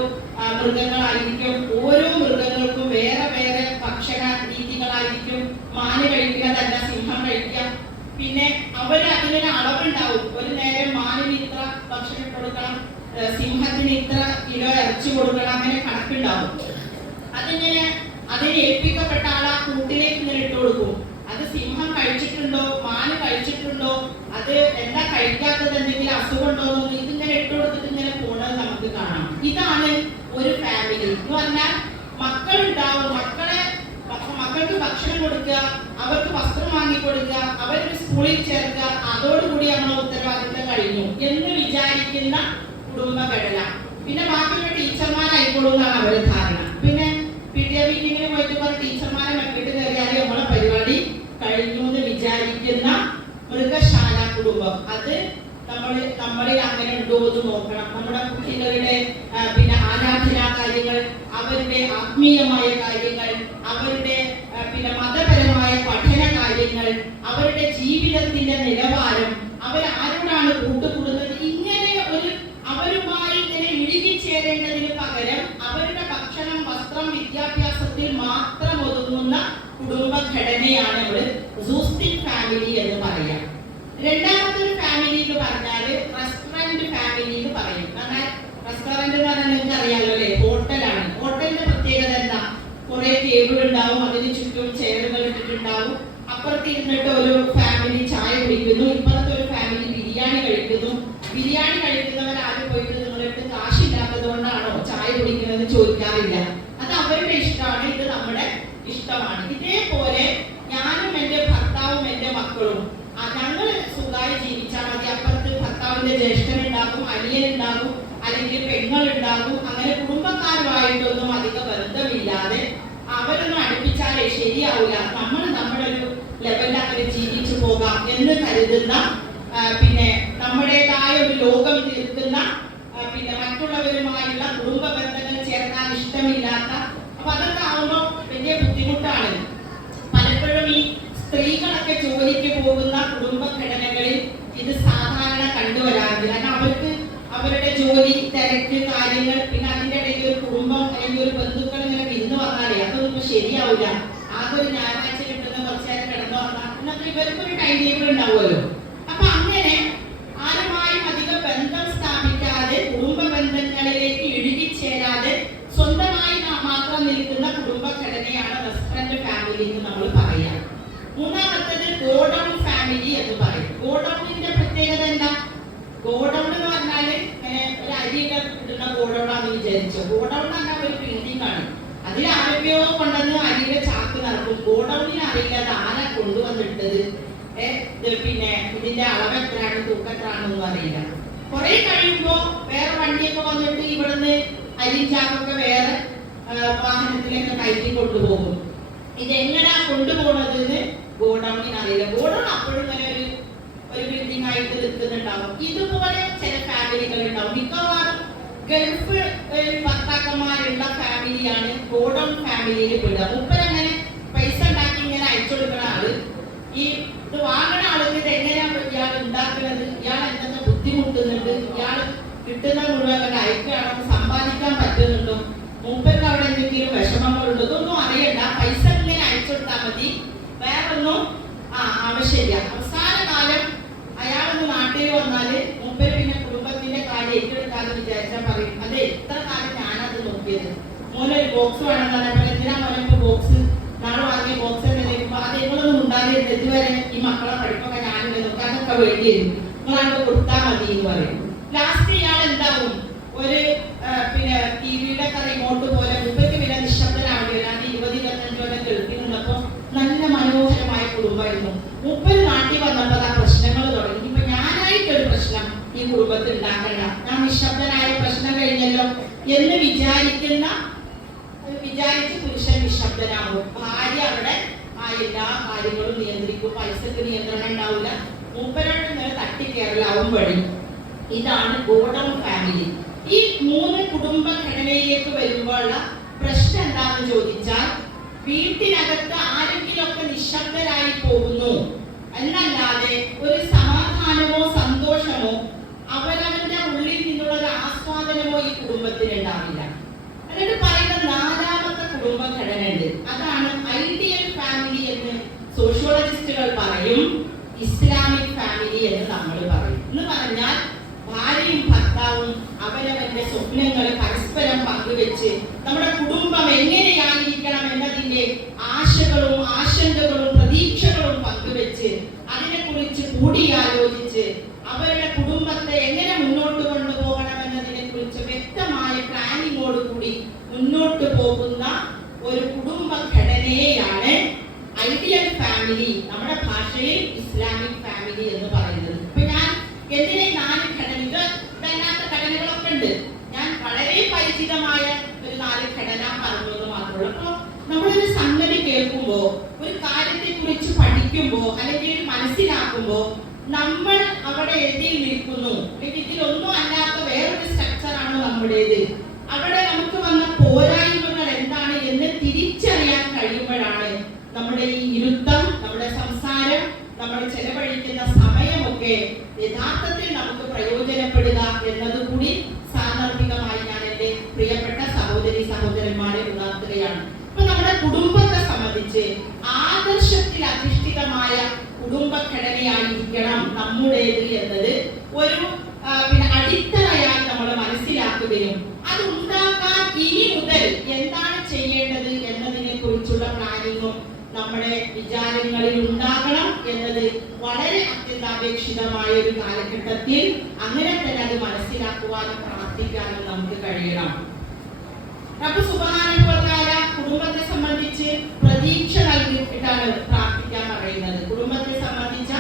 മൃഗങ്ങളായിരിക്കും. ഓരോ മൃഗങ്ങൾക്കും വേറെ വേറെ ഭക്ഷണ രീതികളായിരിക്കും. മാന് കഴിക്കുന്നതല്ല സിംഹം കഴിക്കുക. പിന്നെ അവര് അതിനൊരു അളവുണ്ടാവും. ഒരു നേരം മാനിന് ഇത്ര ഭക്ഷണം കൊടുക്കണം, സിംഹത്തിന് ഇത്ര കിലോ ഇറച്ചി കൊടുക്കണം, അങ്ങനെ കണക്കുണ്ടാവും. അതിന് ഏൽപ്പിക്കപ്പെട്ട ആൾ ആ കൂട്ടിലേക്ക് ഇങ്ങനെ ഇട്ട് കൊടുക്കും. അത് സിംഹം കഴിച്ചിട്ടുണ്ടോ, മാന് കഴിച്ചിട്ടുണ്ടോ, അത് എന്താ കഴിക്കാത്തത്, എന്തെങ്കിലും അസുഖം ഉണ്ടോ എന്നൊന്നും ഇതിങ്ങനെ ഇട്ട് കൊടുത്തിട്ട് ഇങ്ങനെ പോണത് നമുക്ക് കാണാം. ഇതാണ് ഒരു ഫാമിലി എന്ന് പറഞ്ഞാൽ. മക്കളുണ്ടാവും, മക്കൾക്ക് ഭക്ഷണം കൊടുക്കുക, അവർക്ക് വസ്ത്രം വാങ്ങിക്കൊടുക്കുക, അവർക്ക് സ്കൂളിൽ ചേർക്കുക, അതോടുകൂടി നമ്മളെ ഉത്തരവാദിത്തം കഴിഞ്ഞു എന്ന് വിചാരിക്കുന്ന കുടുംബഘടന. പിന്നെ ബാക്കിയുള്ള ടീച്ചർമാരായിക്കോളും എന്നാണ് അവരുടെ ധാരണ. പിന്നെ PTA മീറ്റിങ്ങിന് പോയിട്ട് കുറെ ടീച്ചർമാരെ മക്കിട്ട് കയറിയാൽ നമ്മളെ പരിപാടി കഴിഞ്ഞു എന്ന് വിചാരിക്കുന്ന മൃഗശാല കുടുംബം. അത് നമ്മളിൽ അങ്ങനെ ഉണ്ടോ എന്ന് നോക്കണം. നമ്മുടെ കുട്ടികളുടെ പിന്നെ ആരാധനാ കാര്യങ്ങൾ, അവരുടെ ആത്മീയമായ കാര്യങ്ങൾ, അവരുടെ പിന്നെ മതപരമായ പഠന കാര്യങ്ങൾ, അവരുടെ ജീവിതത്തിന്റെ നിലവാരം, അവർ ആരോടാണ് കൂട്ടുകൂടുന്നത്, ഇങ്ങനെ ഒരു അവരുമായി ഇങ്ങനെ ഇഴുകിച്ചേരേണ്ടതിന് പകരം അവരുടെ ഭക്ഷണം, വസ്ത്രം, വിദ്യാഭ്യാസത്തിൽ മാത്രം ഒതുങ്ങുന്ന കുടുംബഘടനയാണ് നമ്മൾ സൂസ്റ്റിക് ഫാമിലി എന്ന് പറയാം. രണ്ടാമത്തെ ഒരു ഫാമിലി എന്ന് പറഞ്ഞാൽ റെസ്റ്റോറന്റ് ഫാമിലി എന്ന് പറയും. എന്നാൽ റെസ്റ്റോറന്റ് എന്ന് പറഞ്ഞാൽ നിങ്ങൾക്ക് അറിയാലോ അല്ലെ, ഹോട്ടലാണ്. ഹോട്ടലിന്റെ പ്രത്യേകത എന്താ? കുറെ ടേബിൾ ഉണ്ടാവും, അതിന് ചുറ്റും ചെയറുകൾ ഇട്ടിട്ടുണ്ടാവും. അപ്പുറത്ത് ഇരുന്നിട്ട് ഒരു ഫാമിലി ചായ കുടിക്കുന്നു, ഇപ്പുറത്തെ ഒരു ഫാമിലി ബിരിയാണി കഴിക്കുന്നു. ബിരിയാണി കഴിക്കുന്നവർ ആരും പോയിട്ട് നിങ്ങളെടുത്ത് കാശില്ലാത്തത് കൊണ്ടാണോ ചായ കുടിക്കുന്നത് ചോദിക്കാറില്ല. അത് അവരുടെ ഇഷ്ടമാണ്, ഇത് നമ്മുടെ ഇഷ്ടമാണ്. ഇതേപോലെ ഞാനും എന്റെ ഭർത്താവും എന്റെ മക്കളും ഞങ്ങൾ സുഖമായി ജീവിച്ചാൽ മതി. അപ്പുറത്ത് ഭർത്താവിന്റെ ജ്യേഷ്ഠനുണ്ടാകും, അനിയനുണ്ടാകും, അല്ലെങ്കിൽ പെങ്ങളുണ്ടാകും. അങ്ങനെ കുടുംബക്കാരുമായിട്ടൊന്നും അധിക ബന്ധമില്ലാതെ അവരൊന്നും അടുപ്പിച്ചാലേ ശരിയാവില്ല. നമ്മുടെ ഒരു ലെവലിൽ അങ്ങനെ ജീവിച്ചു പോകാം എന്ന് കരുതുന്ന, പിന്നെ നമ്മുടേതായ ഒരു ലോകം തീർക്കുന്ന, പിന്നെ മറ്റുള്ളവരുമായുള്ള കുടുംബ ബന്ധങ്ങൾ ചേർക്കാൻ ഇഷ്ടമില്ലാത്ത, അപ്പൊ അതൊക്കെ ആവുമ്പോൾ വലിയ ബുദ്ധിമുട്ടാണ്. പലപ്പോഴും ഈ സ്ത്രീകളൊക്കെ ജോലിക്ക് പോകുന്ന കുടുംബഘടനകളിൽ ഇത് സാധാരണ കണ്ടുവരാറുണ്ട്. കാരണം അവർക്ക് അവരുടെ ജോലി തിരക്ക് കാര്യങ്ങൾ, പിന്നെ അതിന്റെ ഇടയിൽ ഒരു കുടുംബം അല്ലെങ്കിൽ ഒരു ബന്ധുക്കൾ ഇങ്ങനെ വിരുന്ന് വന്നാലേ അതൊന്നും ശരിയാവില്ല. ആകെ ഒരു ഞായറാഴ്ച കിട്ടുന്ന കുറച്ചു നേരം കിടന്നു വന്നാൽ എന്നൊക്കെ ഇവർക്കൊരു ടൈം ടേബിൾ ഉണ്ടാവുമല്ലോ. അപ്പൊ അങ്ങനെ ആരുമായും അധികം ബന്ധം സ്ഥാപിക്കാതെ, കുടുംബ ബന്ധങ്ങളിലേക്ക് ഇഴുകിച്ചേരാതെ സ്വന്തമായി മാത്രം നിൽക്കുന്ന കുടുംബഘടനയാണ് റെസ്റ്റോറന്റ് ഫാമിലി എന്ന് നമ്മൾ പറയാം. മൂന്നാമത്തേത് ഗോഡൌൺ ഫാമിലി എന്ന് പറയും. ഗോഡൌണിന്റെ പ്രത്യേകത എന്താ? ഗോഡൌൺ എന്ന് പറഞ്ഞാല് ഒരു അരിയൊക്കെ ഇടുന്ന ഗോഡൌണാന്ന് വിചാരിച്ചു. ഗോഡൌൺ പറഞ്ഞാൽ ഒരു ബിൽഡിംഗ് ആണ്. അതിൽ ആരൊക്കെയോ കൊണ്ടുവന്ന് അരിയുടെ ചാക്ക് നടക്കും. ഗോഡൌണിന് അറിയില്ല അത് ആരാ കൊണ്ടുവന്നിട്ടത്, പിന്നെ ഇതിന്റെ അളവ് എത്രയാണ്, തൂക്കത്രാണെന്നൊന്നും അറിയില്ല. കുറെ കഴിയുമ്പോ വേറെ വണ്ടിയൊക്കെ വന്നിട്ട് ഇവിടുന്ന് അരിയും ചാക്കൊക്കെ വേറെ വാഹനത്തിലേക്ക് കയറ്റി കൊണ്ടുപോകും. ഇതെങ്ങനെയാ കൊണ്ടുപോകുന്നത് ഗോഡൌണിന് അറിയില്ല. ഗോഡൌൺ അപ്പോഴും ഇങ്ങനെ ഒരു ബിൽഡിംഗ് ആയിട്ട് നിൽക്കുന്നുണ്ടാവും. ഇതുപോലെ ചില ഫാമിലികൾ ഉണ്ടാവും. മിക്കവാറും ഗൾഫ് ഭർത്താക്കന്മാരുള്ള ഫാമിലിയാണ് ഗോഡൌൺ ഫാമിലിയിൽ പെടുക. മുപ്പരങ്ങനെ പൈസ ഉണ്ടാക്കി ഇങ്ങനെ അയച്ചു കൊടുക്കുന്ന ആള്, ഈ ഇത് വാങ്ങുന്ന ആൾക്ക് ഇത് എങ്ങനെയാണ് ഇയാൾ ഉണ്ടാക്കുന്നത്, ഇയാൾ എന്തൊക്കെ ബുദ്ധിമുട്ടുന്നുണ്ട്, ഇയാൾ കിട്ടുന്ന മുഴുവൻ അയക്കുകയാണോ, സമ്പാദിക്കാൻ പറ്റുന്നുണ്ടോ, മൂപ്പർക്ക് അവിടെ എന്തെങ്കിലും വിഷമങ്ങളുണ്ടോ, ഇതൊന്നും അറിയണ്ട. പൈസ ഇങ്ങനെ അയച്ചു കൊടുത്താൽ മതി, വേറൊന്നും ആവശ്യമില്ല. അവസാന കാലം അയാളൊന്ന് നാട്ടിൽ വന്നാല് മൂപ്പര് പിന്നെ കുടുംബത്തിന്റെ കാര്യം ഏറ്റെടുക്കാതെ വിചാരിച്ചാൽ പറയും, അതെ ഇത്ര കാലം മോനൊരു ബോക്സ് വേണമെന്ന് പറഞ്ഞപ്പോൾ എന്തിനാ മോനെ ബോക്സ്, നാളെ വാങ്ങിയ ബോക്സ് തന്നെ കഴിക്കുമ്പോൾ അതേപോലൊന്നും ഉണ്ടാകരുത്, ഇതുവരെ ഈ മക്കളെ പഠിപ്പൊക്കെ ഞാനില്ല നോക്കാം, അതൊക്കെ വേണ്ടി വരും, നിങ്ങളാണ്ട് കൊടുത്താൽ മതി എന്ന് പറയും. ലാസ്റ്റ് ഇയാൾ എന്താവും, ഒരു പിന്നെ ടിവിയുടെ റിമോട്ട് പോലെ മുപ്പത്തി പിന്നെ നിശബ്ദനാവുകയില്ല. 20-25 കൊല്ലം ഗൾഫിലുള്ളപ്പോൾ നല്ല മനോഹരമായ കുടുംബമായിരുന്നു. 30 നാട്ടിൽ വന്നപ്പോൾ ആ പ്രശ്നങ്ങൾ തുടങ്ങി. ഇപ്പൊ ഞാനായിട്ടൊരു പ്രശ്നം ഈ കുടുംബത്തിൽ ഉണ്ടാക്കണ്ട, ഞാൻ നിശബ്ദനായ പ്രശ്നം കഴിഞ്ഞല്ലോ എന്ന് വിചാരിച്ച് പുരുഷൻ നിശബ്ദനാകും. ഭാര്യ അവിടെ ആ എല്ലാ കാര്യങ്ങളും നിയന്ത്രിക്കും, പൈസക്ക് നിയന്ത്രണം ഉണ്ടാവില്ല, മൂപ്പരോട് തട്ടിക്കേറലാവും വഴി. ഇതാണ് ഗോഡൗൺ ഫാമിലി. ഈ 3 കുടുംബ ഘടനയിലേക്ക് വരുമ്പോഴുള്ള പ്രശ്നം എന്താണെന്ന് ചോദിച്ചാൽ, വീട്ടിനകത്ത് ആരെങ്കിലുമൊക്കെ നിശബ്ദരായി പോകുന്നു എന്നല്ലാതെ ഒരു സമാധാനമോ സന്തോഷമോ അവരവന്റെ ഉള്ളിൽ നിന്നുള്ള ഒരു ആസ്വാദനമോ ഈ കുടുംബത്തിന് ഉണ്ടാവില്ല. എന്നിട്ട് പറയുന്ന 4ാമത്തെ കുടുംബ ഘടന ഉണ്ട്, അതാണ് ഐഡിയൽ ഫാമിലി എന്ന് സോഷ്യോളജിസ്റ്റുകൾ പറയും, ഇസ്ലാമിക് ഫാമിലി എന്ന് നമ്മൾ പറയും. എന്ന് പറഞ്ഞാൽ ഭാര്യയും ഭർത്താവും അവരവന്റെ സ്വപ്നങ്ങൾ പരസ്പരം പങ്കുവെച്ച് നമ്മുടെ കുടുംബം എങ്ങനെയായിരിക്കണം എന്നതിന്റെ ആശകളും ആശങ്കകളും പ്രതീക്ഷകളും പങ്കുവെച്ച് അതിനെക്കുറിച്ച് കൂടിയാലോചിച്ച് അവരുടെ കുടുംബത്തെ എങ്ങനെ മുന്നോട്ട് കൊണ്ടുപോകണം എന്നതിനെ കുറിച്ച് വ്യക്തമായ പ്ലാനിങ്ങോടുകൂടി മുന്നോട്ട് പോകുന്ന ഒരു കുടുംബ ഘടനയെയാണ് ഐഡിയൽ ഫാമിലി, നമ്മുടെ ഭാഷയിൽ ഇസ്ലാമിക് ഫാമിലി എന്ന് പറയുന്നത്. ഇപ്പൊ ഞാൻ എന്തിനെ 4 ഘടന, ഇതല്ലാത്ത ഘടനകളൊക്കെ ഉണ്ട്, ഞാൻ വളരെ പരിചിതമായ ഒരു 4 ഘടന പറഞ്ഞെന്ന് മാത്രമേ ഉള്ളൂ. അപ്പൊ നമ്മളൊരു സംഗതി കേൾക്കുമ്പോ, ഒരു കാര്യത്തെ കുറിച്ച് പഠിക്കുമ്പോ, അല്ലെങ്കിൽ മനസ്സിലാക്കുമ്പോ നമ്മൾ അവിടെ എഴുതിയിൽ നിൽക്കുന്നു, അല്ലെങ്കിൽ ഇതിലൊന്നും അല്ലാത്ത വേറൊരു സ്ട്രക്ചറാണ് നമ്മുടേത്, അവിടെ നമുക്ക് വന്ന പോരായ്മകൾ എന്താണ് എന്ന് തിരിച്ചറിയാൻ കഴിയുമ്പോഴാണ് നമ്മുടെ ഈ ഇരുത്തം, നമ്മുടെ സംസാരം, നമ്മൾ ചെലവഴിക്കുന്ന സമയമൊക്കെ യഥാർത്ഥത്തിൽ നമുക്ക് പ്രയോജനപ്പെടുക എന്നതുകൂടി സാന്ദർഭികമായി ഞാൻ എൻ്റെ പ്രിയപ്പെട്ട സഹോദരന്മാരെ ഉണർത്തുകയാണ്. അപ്പൊ നമ്മുടെ കുടുംബത്തെ സംബന്ധിച്ച് ആദർശത്തിൽ അധിഷ്ഠിതമായ കുടുംബഘടനയായിരിക്കണം നമ്മുടേത് എന്നത് ഒരു അടിത്തറയായി നമ്മൾ മനസ്സിലാക്കുകയും അത് ഉണ്ടാക്കാൻ ഇനി മുതൽ എന്താണ് ചെയ്യേണ്ടത് എന്നതിനെ കുറിച്ചുള്ള പ്ലാനിങ്ങും നമ്മുടെ വിചാരങ്ങളിൽ ഉണ്ടാകണം എന്നത് വളരെ അത്യന്താപേക്ഷിതമായ ഒരു കാലഘട്ടത്തിൽ അങ്ങനെ തന്നെ അത് മനസ്സിലാക്കുവാനും പ്രാർത്ഥിക്കാനും നമുക്ക് കഴിയണം. റബ്ബ് സുബ്ഹാനഹു വ തആല കുടുംബത്തെ സംബന്ധിച്ച് പ്രതീക്ഷ നൽകിയിട്ടാണ് പ്രാർത്ഥിക്കാൻ പറയുന്നത്. കുടുംബത്തെ സംബന്ധിച്ച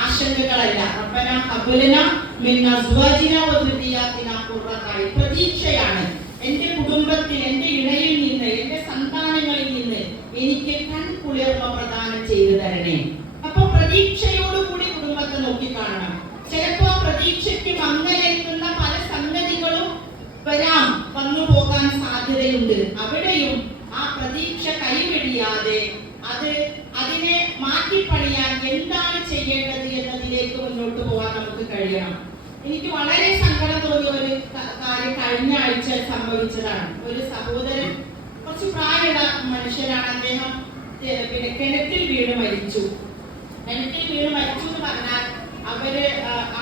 ആശങ്കകളല്ല. റബ്ബനാ ഹബ് ലനാ മിൻ അസ്വാജിനാ വ ദുർരിയ്യാതിനാ ഖുർറത അയ്ൻ, പ്രതീക്ഷയാണ്. എന്റെ കുടുംബത്തിൽ, എന്റെ ഇണയിൽ നിന്ന്, എന്റെ സന്താനങ്ങളിൽ നിന്ന് എനിക്ക് കൺകുളിർമ പ്രദാനം ചെയ്തു തരണേ. അപ്പൊ പ്രതീക്ഷയോടുകൂടി കുടുംബത്തെ നോക്കിക്കാണണം. ചിലപ്പോ പ്രതീക്ഷയ്ക്ക് മങ്ങലേൽക്കുന്ന പല സംഗതികളും വന്നു പോകാൻ സാധ്യതയുണ്ട്. അവിടെയും ആ പ്രതീക്ഷ കൈവെടിയാതെ അതിനെ മാറ്റിപ്പണിയാൻ എന്താണ് ചെയ്യേണ്ടത് എന്നതിലേക്ക് മുന്നോട്ട് പോകാൻ നമുക്ക് കഴിയണം. എനിക്ക് വളരെ സങ്കടം തോന്നിയ ഒരു കാര്യം കഴിഞ്ഞ ആഴ്ച സംഭവിച്ചതാണ്. ഒരു സഹോദരൻ, കുറച്ച് പ്രായമുള്ള മനുഷ്യനാണ്, അദ്ദേഹം കിണറ്റിൽ വീണ് മരിച്ചു. എന്ന് പറഞ്ഞാൽ അവര്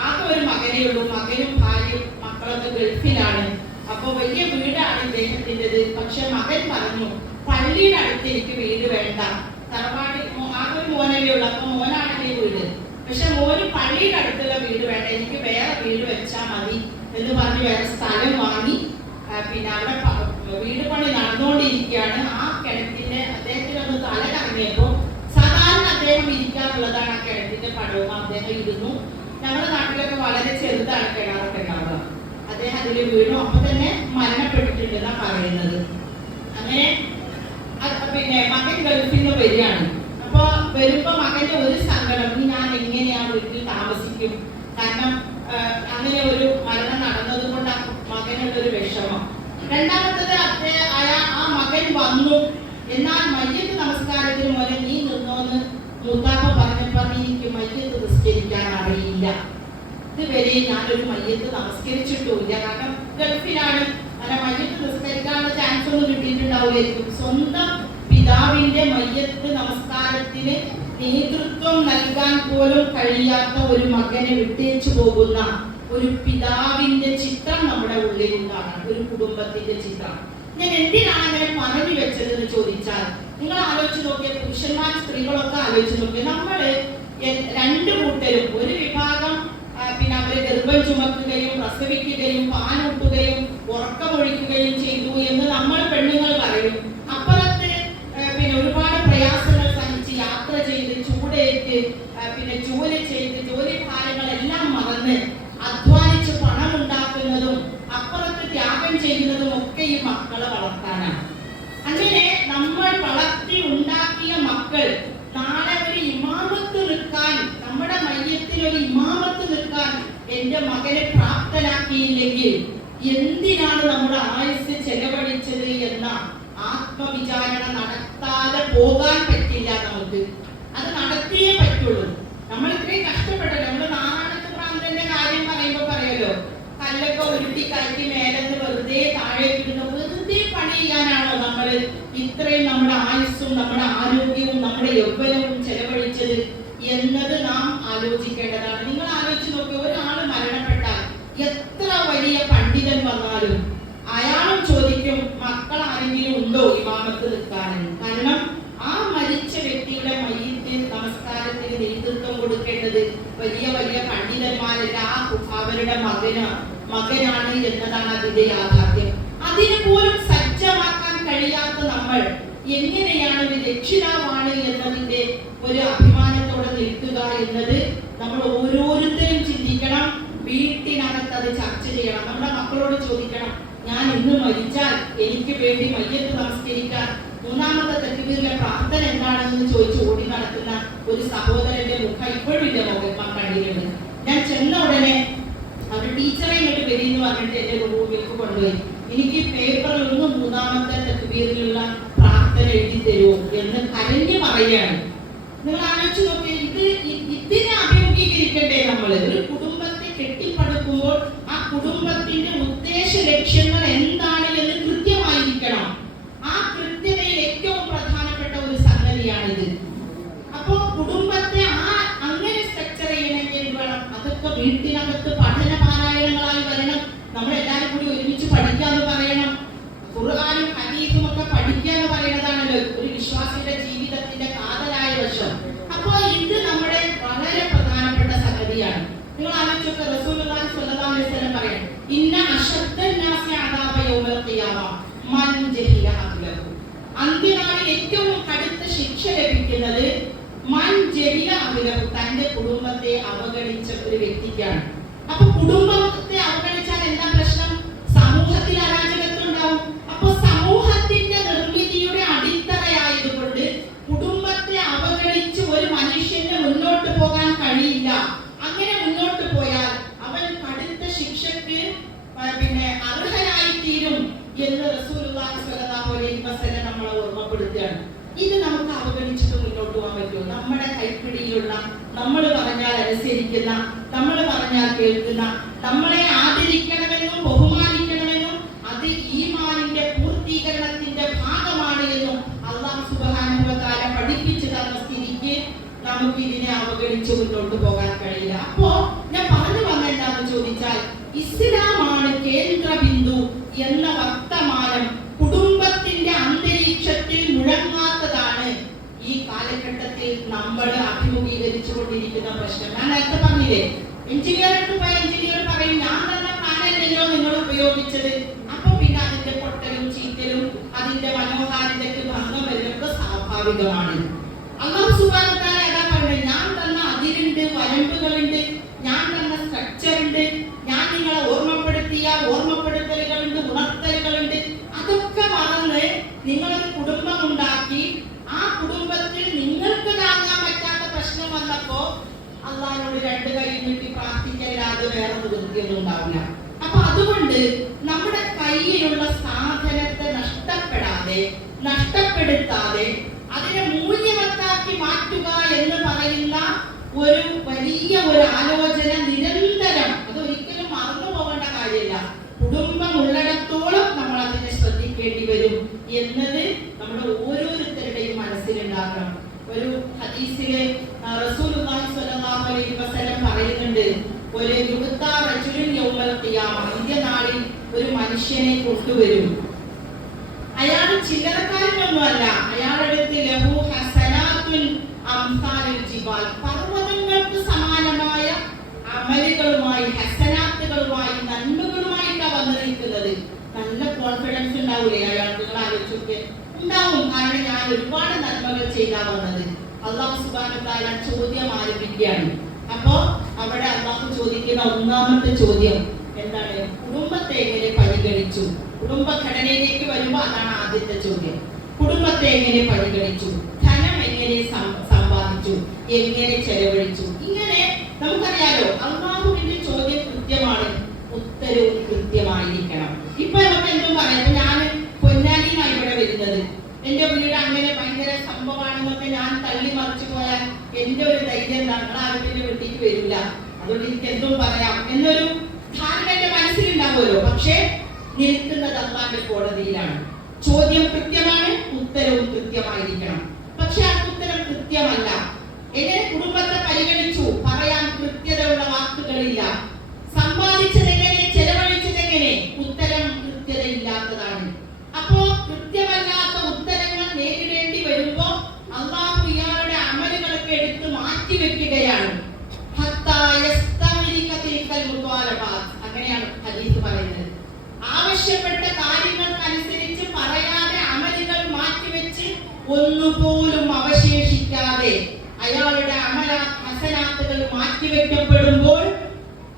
ആകെ ഒരു മകനേ ഉള്ളൂ, മകനും ഭാര്യയും മക്കളൊക്കെ ഗൾഫിലാണ്. അപ്പൊ വലിയ വീടാണ് ഇദ്ദേഹത്തിൻ്റെത്. പക്ഷെ മകൻ പറഞ്ഞു, പള്ളിയുടെ അടുത്ത് എനിക്ക് വീട് വേണ്ട, തറവാട്ടിൽ ആകെ ഒരു മോനല്ലേ ഉള്ളു, അപ്പൊ മോനാണല്ലേ വീട്, പക്ഷെ മോന് പള്ളിയുടെ അടുത്തുള്ള വീട് വേണ്ട, എനിക്ക് വേറെ വീട് വെച്ചാൽ മതി എന്ന് പറഞ്ഞ് വേറെ സ്ഥലം വാങ്ങി. പിന്നെ അവിടെ വീട് പണി നടന്നുകൊണ്ടിരിക്കുകയാണ്. ആ കിണറ്റിന്റെ അദ്ദേഹത്തിനൊന്ന് തല കറങ്ങിയപ്പോ, സാധാരണ അദ്ദേഹം ഇരിക്കാറുള്ളതാണ് ആ കിണറ്റിന്റെ പടവും, അദ്ദേഹം ഇരുന്നു. ഞങ്ങളുടെ നാട്ടിലൊക്കെ വളരെ ചെറുതാണ് കിണറൊക്കെ ഉണ്ടാവുക. അദ്ദേഹം അതിൽ വീണു. അപ്പൊ തന്നെ മരണപ്പെട്ടിട്ടുണ്ടെന്നാ പറയുന്നത്. അങ്ങനെ പിന്നെ മകൻ ഗൾഫിൽ നിന്ന് വരികയാണ്. അപ്പൊ വരുമ്പോ മകന്റെ ഒരു സങ്കടം, ഞാൻ എങ്ങനെയാ വീട്ടിൽ താമസിക്കും, കാരണം അങ്ങനെ ഒരു മരണം നടന്നത് കൊണ്ട് ആ മകനുള്ളൊരു വിഷമം. രണ്ടാമത്തത് ആ മകൻ വന്നു. എന്നാൽ മയ്യത്ത് നമസ്കാരത്തിന് പോലെ നീ നിന്നോന്ന് മൂത്താപ്പ പറഞ്ഞപ്പോ, എനിക്ക് മയ്യത്ത് നിസ്കരിക്കാൻ അറിയില്ല, ഇതുവരെ ഞാനൊരു മയ്യത്ത് നമസ്കരിച്ചിട്ടുമില്ല, കാരണം ഗൾഫിലാണ്, അങ്ങനെ മയ്യത്ത് നിസ്കരിക്കാനുള്ള ചാൻസ് ഒന്നും കിട്ടിയിട്ടുണ്ടാവില്ലായിരിക്കും. സ്വന്തം പിതാവിന്റെ മയ്യത്ത് നമസ്കാരത്തിന് നേതൃത്വം നൽകാൻ പോലും കഴിയാത്ത ഒരു മകനെ വിട്ടേച്ചു പോകുന്ന ഒരു പിതാവിന്റെ ചിത്രം നമ്മുടെ ഉള്ളിൽ ഉണ്ടാകണം, ഒരു കുടുംബത്തിന്റെ ചിത്രം. ഞാൻ എന്തിനാണ് അങ്ങനെ പറഞ്ഞു വെച്ചതെന്ന് ചോദിച്ചാൽ, നിങ്ങൾ ആലോചിച്ച് നോക്കിയ പുരുഷന്മാരും സ്ത്രീകളൊക്കെ ആലോചിച്ച് നോക്കിയ, നമ്മള് രണ്ടു കൂട്ടരും ഒരു വിഭാഗം പിന്നെ അവര് ഗർഭം ചുമക്കുകയും പ്രസവിക്കുകയും പാലൂട്ടുകയും ഉറക്കമൊഴിക്കുകയും ചെയ്തു എന്ന് നമ്മൾ പെണ്ണുങ്ങൾ പറയും. അപ്പുറത്ത് പിന്നെ ഒരുപാട് പ്രയാസങ്ങൾ സഹിച്ച് യാത്ര ചെയ്ത് ചൂടേറ്റ് പിന്നെ ജോലി ചെയ്ത് ജോലി ഭാരങ്ങളെല്ലാം മറന്ന് അധ്വാനിച്ച് പണം ഉണ്ടാക്കുന്നതും അപ്പുറത്ത് ത്യാഗം ചെയ്യുന്നതും ഒക്കെ ഈ മക്കളെ വളർത്താനാണ്. അങ്ങനെ നമ്മൾ വളർത്തി ഉണ്ടാക്കിയ മക്കൾ നാളെ ഒരു ഇമാമത്ത് നിൽക്കാൻ, നമ്മുടെ മയ്യത്തിൽ ഒരു ഇമാമത്ത് നിൽക്കാൻ എന്റെ മകനെ പ്രാപ്തനാക്കിയില്ലെങ്കിൽ എന്തിനാണ് നമ്മുടെ ആയുസ് ചെലവഴിച്ചത് എന്ന ആത്മവിചാരണ നടത്താതെ പോകാൻ പറ്റില്ല. നമുക്ക് അത് നടത്തിയേ പറ്റുള്ളൂ. നമ്മൾ ഇത്രയും കഷ്ടപ്പെട്ടല്ലോ. നമ്മള് നാരായണ പ്രാന്തന്റെ കാര്യം പറയുമ്പോ പറയല്ലോ, കല്ലൊക്കെ ഉരുട്ടി കയറ്റി മേലെന്ന് വെറുതെ താഴേക്ക് ഇടുന്ന വെറുതെ പണി ചെയ്യാനാണോ നമ്മൾ ഇത്രയും നമ്മുടെ ആയുസ്സും നമ്മുടെ ആരോഗ്യവും നമ്മുടെ യൗവനവും ചെലവഴിച്ചത് എന്നത് നാം ആലോചിക്കേണ്ടതാണ്. നിങ്ങൾ ആലോചിച്ച് നോക്കി, ഒരാൾ മരണപ്പെട്ടാൽ എത്ര വലിയ പണ്ഡിതൻ വന്നാലും അയാളും ചോദിക്കും മക്കൾ ആരെങ്കിലും ഉണ്ടോ ഇമാമത്ത് നിൽക്കാനെന്ന്. കാരണം ആ മരിച്ച വ്യക്തിയുടെ മയ്യത്തിന് നമസ്കാരത്തിന് നേതൃത്വം കൊടുക്കേണ്ടത് വലിയ വലിയ പണ്ഡിതന്മാരല്ല, അവരുടെ മകനാണ് എന്നതാണ് അതിന്റെ യാഥാർത്ഥ്യം. അതിനെ പോലും സജ്ജമാക്കാൻ കഴിയാത്ത നമ്മൾ എങ്ങനെയാണ് ഒരു രക്ഷിതാവാണ് എന്നതിന്റെ ഒരു അഭിമാനത്തോടെ നിൽക്കുക എന്നത് നമ്മൾ ഓരോരുത്തരും ചിന്തിക്കണം. വീട്ടിനകത്ത് അത് ചർച്ച ചെയ്യണം. നമ്മുടെ മക്കളോട് ചോദിക്കണം, ഞാൻ ഇന്ന് മരിച്ചാൽ എനിക്ക് വേണ്ടി മയ്യത്ത് നമസ്കരിക്കാൻ മൂന്നാമത്തെ തക്ബീറിലെ പ്രാർത്ഥന എന്താണെന്ന് ചോദിച്ച് ഓടി നടത്തുന്ന ഒരു സഹോദരന്റെ മുഖം ഇപ്പോഴും ഇല്ല മുഖം കണ്ടിട്ടുണ്ട്. ഞാൻ ചെന്ന ഉടനെ അവർ ടീച്ചറെ ഇങ്ങോട്ട് വരിയെന്ന് പറഞ്ഞിട്ട് എന്റെ റൂമിലേക്ക് കൊണ്ടുപോയി. എനിക്ക് പേപ്പറിൽ ഒന്ന് മൂന്നാമത്തെ തക്ബീറിലുള്ള പ്രാർത്ഥന എഴുതി തരുമോ എന്ന് കരഞ്ഞു പറയുകയാണ്. നിങ്ങൾ ആലോചിച്ച് നോക്കിയാൽ ഇതിനെ അഭിമുഖീകരിക്കണ്ടേ നമ്മള്? ഒരു കുടുംബത്തെ കെട്ടിപ്പടുക്കുമ്പോൾ ആ കുടുംബത്തിന്റെ ഉദ്ദേശ ലക്ഷ്യങ്ങൾ എന്താണ് എന്ന് കൃത്യമായിരിക്കണം. ആ കൃത്യതയിൽ ഏറ്റവും പ്രധാനപ്പെട്ട ഒരു സംഗതിയാണിത്. അപ്പോ കുടുംബത്തെ അങ്ങനെ സ്ട്രക്ചർ ചെയ്യണമെങ്കിൽ വേണം അതൊക്കെ വീട്ടിനകത്ത് പഠന പാരായണങ്ങളായി വരണം. നമ്മളെല്ലാവരും കൂടി ഒരുമിച്ച് പഠിക്കാന്ന് പറയണം. ഖുർആനും ഹദീസും ഒക്കെ പഠിക്കാന്ന് പറയുന്നതാണല്ലോ ഒരു വിശ്വാസിയുടെ ജീവിതത്തിന്റെ കാതലായ വശം. അപ്പോ ഇത് നമ്മുടെ വളരെ പ്രധാനപ്പെട്ട സംഗതിയാണ്. നിങ്ങൾ ആലോചിച്ചൊക്കെ റസൂലുള്ളാഹി സ്വല്ലല്ലാഹു അലൈഹി വസല്ലം പറയാം, ഇന്ന അശദ്ദന്നാസി അദാബ യൗമൽ ഖിയാമ മൻ ജഹില അഹ്ലഹു. അന്ത്യനാളിൽ ഏറ്റവും കടുത്ത ശിക്ഷ ലഭിക്കുന്നത് മൻ ജഹില അഹ്ലഹു, തന്റെ കുടുംബത്തെ അവഗണിച്ച ഒരു വ്യക്തിക്കാണ്. അപ്പൊ കുടുംബത്തെ അവഗണിച്ചാൽ എന്താ പ്രശ്നം? സമൂഹത്തിൽ അരാജകത്വം ഉണ്ടാവും. അപ്പൊ സമൂഹത്തിന്റെ നിർമ്മിതിയുടെ അടിത്തറയായതുകൊണ്ട് കുടുംബത്തെ അവഗണിച്ച് ഒരു മനുഷ്യന് മുന്നോട്ട് പോകാൻ കഴിയില്ല. അങ്ങനെ മുന്നോട്ട് പോയാൽ അവൻ കടുത്ത ശിക്ഷക്ക് പിന്നെ അർഹനായി തീരും എന്ന് റസൂലുള്ളാഹി സ്വല്ലല്ലാഹു അലൈഹി വസല്ലം നമ്മളെ ഓർമ്മപ്പെടുത്തുകയാണ്. ഇത് നമുക്ക് അവഗണിച്ചിട്ട് മുന്നോട്ട് പോകാൻ പറ്റുമോ? നമ്മുടെ കൈപ്പിടിയിലുള്ള, നമ്മൾ പറഞ്ഞാൽ അനുസരിക്കുന്ന, നമ്മൾ പറഞ്ഞാൽ കേൾക്കുന്ന, നമ്മളെ ആദരിക്കണമെന്നും ബഹുമാനിക്കണമെന്നും അത് ഈമാനിന്റെ പൂർത്തീകരണത്തിന്റെ ഭാഗമാണ് എന്നും അല്ലാഹു സുബ്ഹാനഹു വ തആല പഠിപ്പിച്ചു തന്ന സ്ഥിതിക്ക് നമുക്ക് ഇതിനെ അവഗണിച്ച് മുന്നോട്ട് പോകാൻ കഴിയില്ല. അപ്പോ ഞാൻ പറഞ്ഞു വന്ന എന്താണെന്ന് ചോദിച്ചാൽ, ഇസ്ലാമാണ് കേന്ദ്ര ബിന്ദു എന്ന വർത്തമാനം കുടുംബത്തിന്റെ അന്തരീക്ഷത്തിൽ മുഴങ്ങാത്തതാണ് ഈ കാലഘട്ടത്തിൽ നമ്മൾ അഭിമുഖീകരിച്ചുകൊണ്ടിരിക്കുന്ന പ്രശ്നം. ഞാൻ നേരത്തെ പറഞ്ഞില്ലേ, എഞ്ചിനീയർക്ക് പോയ എഞ്ചിനീയർ പറയും ഞാൻ തന്നെ പ്ലാനല്ലല്ലോ നിങ്ങൾ ഉപയോഗിച്ചത്. അപ്പൊ പിന്നെ അതിന്റെ പൊട്ടലും ചീറ്റലും അതിന്റെ മനോഹാരിതയ്ക്ക് ഭംഗം വരുന്നതൊക്കെ സ്വാഭാവികമാണ്. അല്ലാഹു സുബ്ഹാനഹു വ തആല ഏതാ പറഞ്ഞത്? ഞാൻ തന്ന അതിരുണ്ട്, വരമ്പുകളുണ്ട്, ഞാൻ തന്ന സ്ട്രക്ചർ ഉണ്ട്, ഞാൻ നിങ്ങളെ ഓർമ്മപ്പെടുത്തിയ ഓർമ്മപ്പെടുത്തലുകളുണ്ട്, ഉണർത്തലുകളുണ്ട്. അതൊക്കെ മറന്ന് നിങ്ങളൊരു കുടുംബം ഉണ്ടാക്കി ആ കുടുംബത്തിൽ നിങ്ങൾക്ക് താങ്ങാൻ പറ്റാത്ത പ്രശ്നം വന്നപ്പോ അള്ളാഹിനോട് രണ്ട് കൈ നീട്ടി പ്രാർത്ഥിക്കല്ലാതെ വേറെ നിവൃത്തിയൊന്നും ഉണ്ടാവില്ല. അപ്പൊ അതുകൊണ്ട് നമ്മുടെ കയ്യിലുള്ള സാധനത്തെ നഷ്ടപ്പെടുത്താതെ അതിനെ മൂല്യവത്താക്കി മാറ്റുക എന്ന് പറയുന്ന ഒരു വലിയ ഒരു ആലോചന നിരന്തരം, അതൊരിക്കലും മറന്നു പോകേണ്ട കാര്യമില്ല. കുടുംബം ഉള്ളിടത്തോളം നമ്മൾ അതിനെ ശ്രദ്ധിക്കേണ്ടി വരും എന്നത് നമ്മുടെ ഓരോരുത്തരുടെയും മനസ്സിലുണ്ടാകണം. ഒരു ഹദീസിലെ റസൂലുള്ളാഹി സ്വല്ലല്ലാഹു അലൈഹി വസല്ലം പറയുന്നുണ്ട്, ഒരു യുവത്താ റജുലുൻ യൗമൽ ഖിയാമ, അന്ത്യനാളിൽ ഒരു മനുഷ്യനെ കൊണ്ടുവരും. അയാൾ ചില്ലറക്കാരനൊന്നുമല്ല. അയാളെടുത്ത് ലഹു ഹസനാത്തുൻ അംസാലുൽ ജിബാൽ, പർവ്വതങ്ങൾക്ക് സമാനമായ അമലുകളുമായി, ഹസനാത്തുകളുമായി, നന്മകളുമായിട്ടാണ് വന്നിരിക്കുന്നത്. നല്ല കോൺഫിഡൻസ് ഉണ്ടാവൂലേ അയാൾക്ക്? നിങ്ങൾ ആലോചിച്ചൊക്കെ ഉണ്ടാവും. കാരണം ഞാൻ ഒരുപാട് നന്മകൾ ചെയ്താ വന്നത്. അല്ലാഹു സുബ്ഹാനഹു വ തആല ചോദ്യം ആരംഭിക്കുകയാണ്. അപ്പോ അവിടെ അല്ലാഹു ചോദിക്കുന്ന ഒന്നാമത്തെ ചോദ്യം എന്താണ്? കുടുംബത്തെ എങ്ങനെ പരിഗണിച്ചു? കുടുംബഘടനയിലേക്ക് വരുമ്പോൾ അതാണ് ആദ്യത്തെ ചോദ്യം. കുടുംബത്തെ എങ്ങനെ പരിഗണിച്ചു? ധനം എങ്ങനെ സമ്പാദിച്ചു? എങ്ങനെ ചെലവഴിച്ചു? ഇങ്ങനെ നമുക്കറിയാലോ, അല്ലാഹുവിന്റെ ചോദ്യം കൃത്യമാണ്, ഉത്തരവും കൃത്യമായിരിക്കണം. ഇപ്പൊ നമുക്ക് എന്തും പറയാം. ഞാൻ പൊന്നാനിയുമായി ഇവിടെ വരുന്നത്, എന്റെ വീട് അങ്ങനെ ഭയങ്കര സംഭവമാണെന്നൊക്കെ ഞാൻ തള്ളി മറിച്ചു പോയാൽ എന്റെ ഒരു ധൈര്യം ആരും വീട്ടിലേക്ക് വരില്ല. അതുകൊണ്ട് എനിക്ക് എന്തും പറയാം എന്നൊരു ധാരണ എന്റെ മനസ്സിലുണ്ടാവുമല്ലോ. പക്ഷെ നിൽക്കുന്നത് അല്ലാഹുവിന്റെ കോടതിയിലാണ്. ചോദ്യം കൃത്യമാണ്, ഉത്തരവും കൃത്യമായിരിക്കണം. പക്ഷെ ആ ഉത്തരം കൃത്യമല്ല. എങ്ങനെ കുടുംബത്തെ പരിഗണിച്ചു പറയാൻ കൃത്യതയുള്ള വാക്കുകളില്ല. സമ്പാദിച്ചതെങ്ങനെ, ചെലവഴിച്ചതെങ്ങനെ, ഉത്തരം കൃത്യതയില്ലാത്തതാണ്. അപ്പോ കൃത്യമല്ലാത്ത ഉത്തരങ്ങൾ നേരിടേണ്ടി വരുമ്പോ അല്ലാഹു ഇയാളുടെ അമലുകളൊക്കെ എടുത്ത് മാറ്റിവെക്കുകയാണ്. അങ്ങനെയാണ് ഹദീസ് പറയുന്നത്. ആവശ്യപ്പെട്ട കാര്യങ്ങൾക്കനുസരിച്ച് പറയാതെ അമലുകൾ മാറ്റിവെച്ച് ഒന്നുപോലും അവശേഷിക്കാതെ അയാളുടെ ഹസനാത്തുകൾ മാറ്റിവെക്കപ്പെടുമ്പോൾ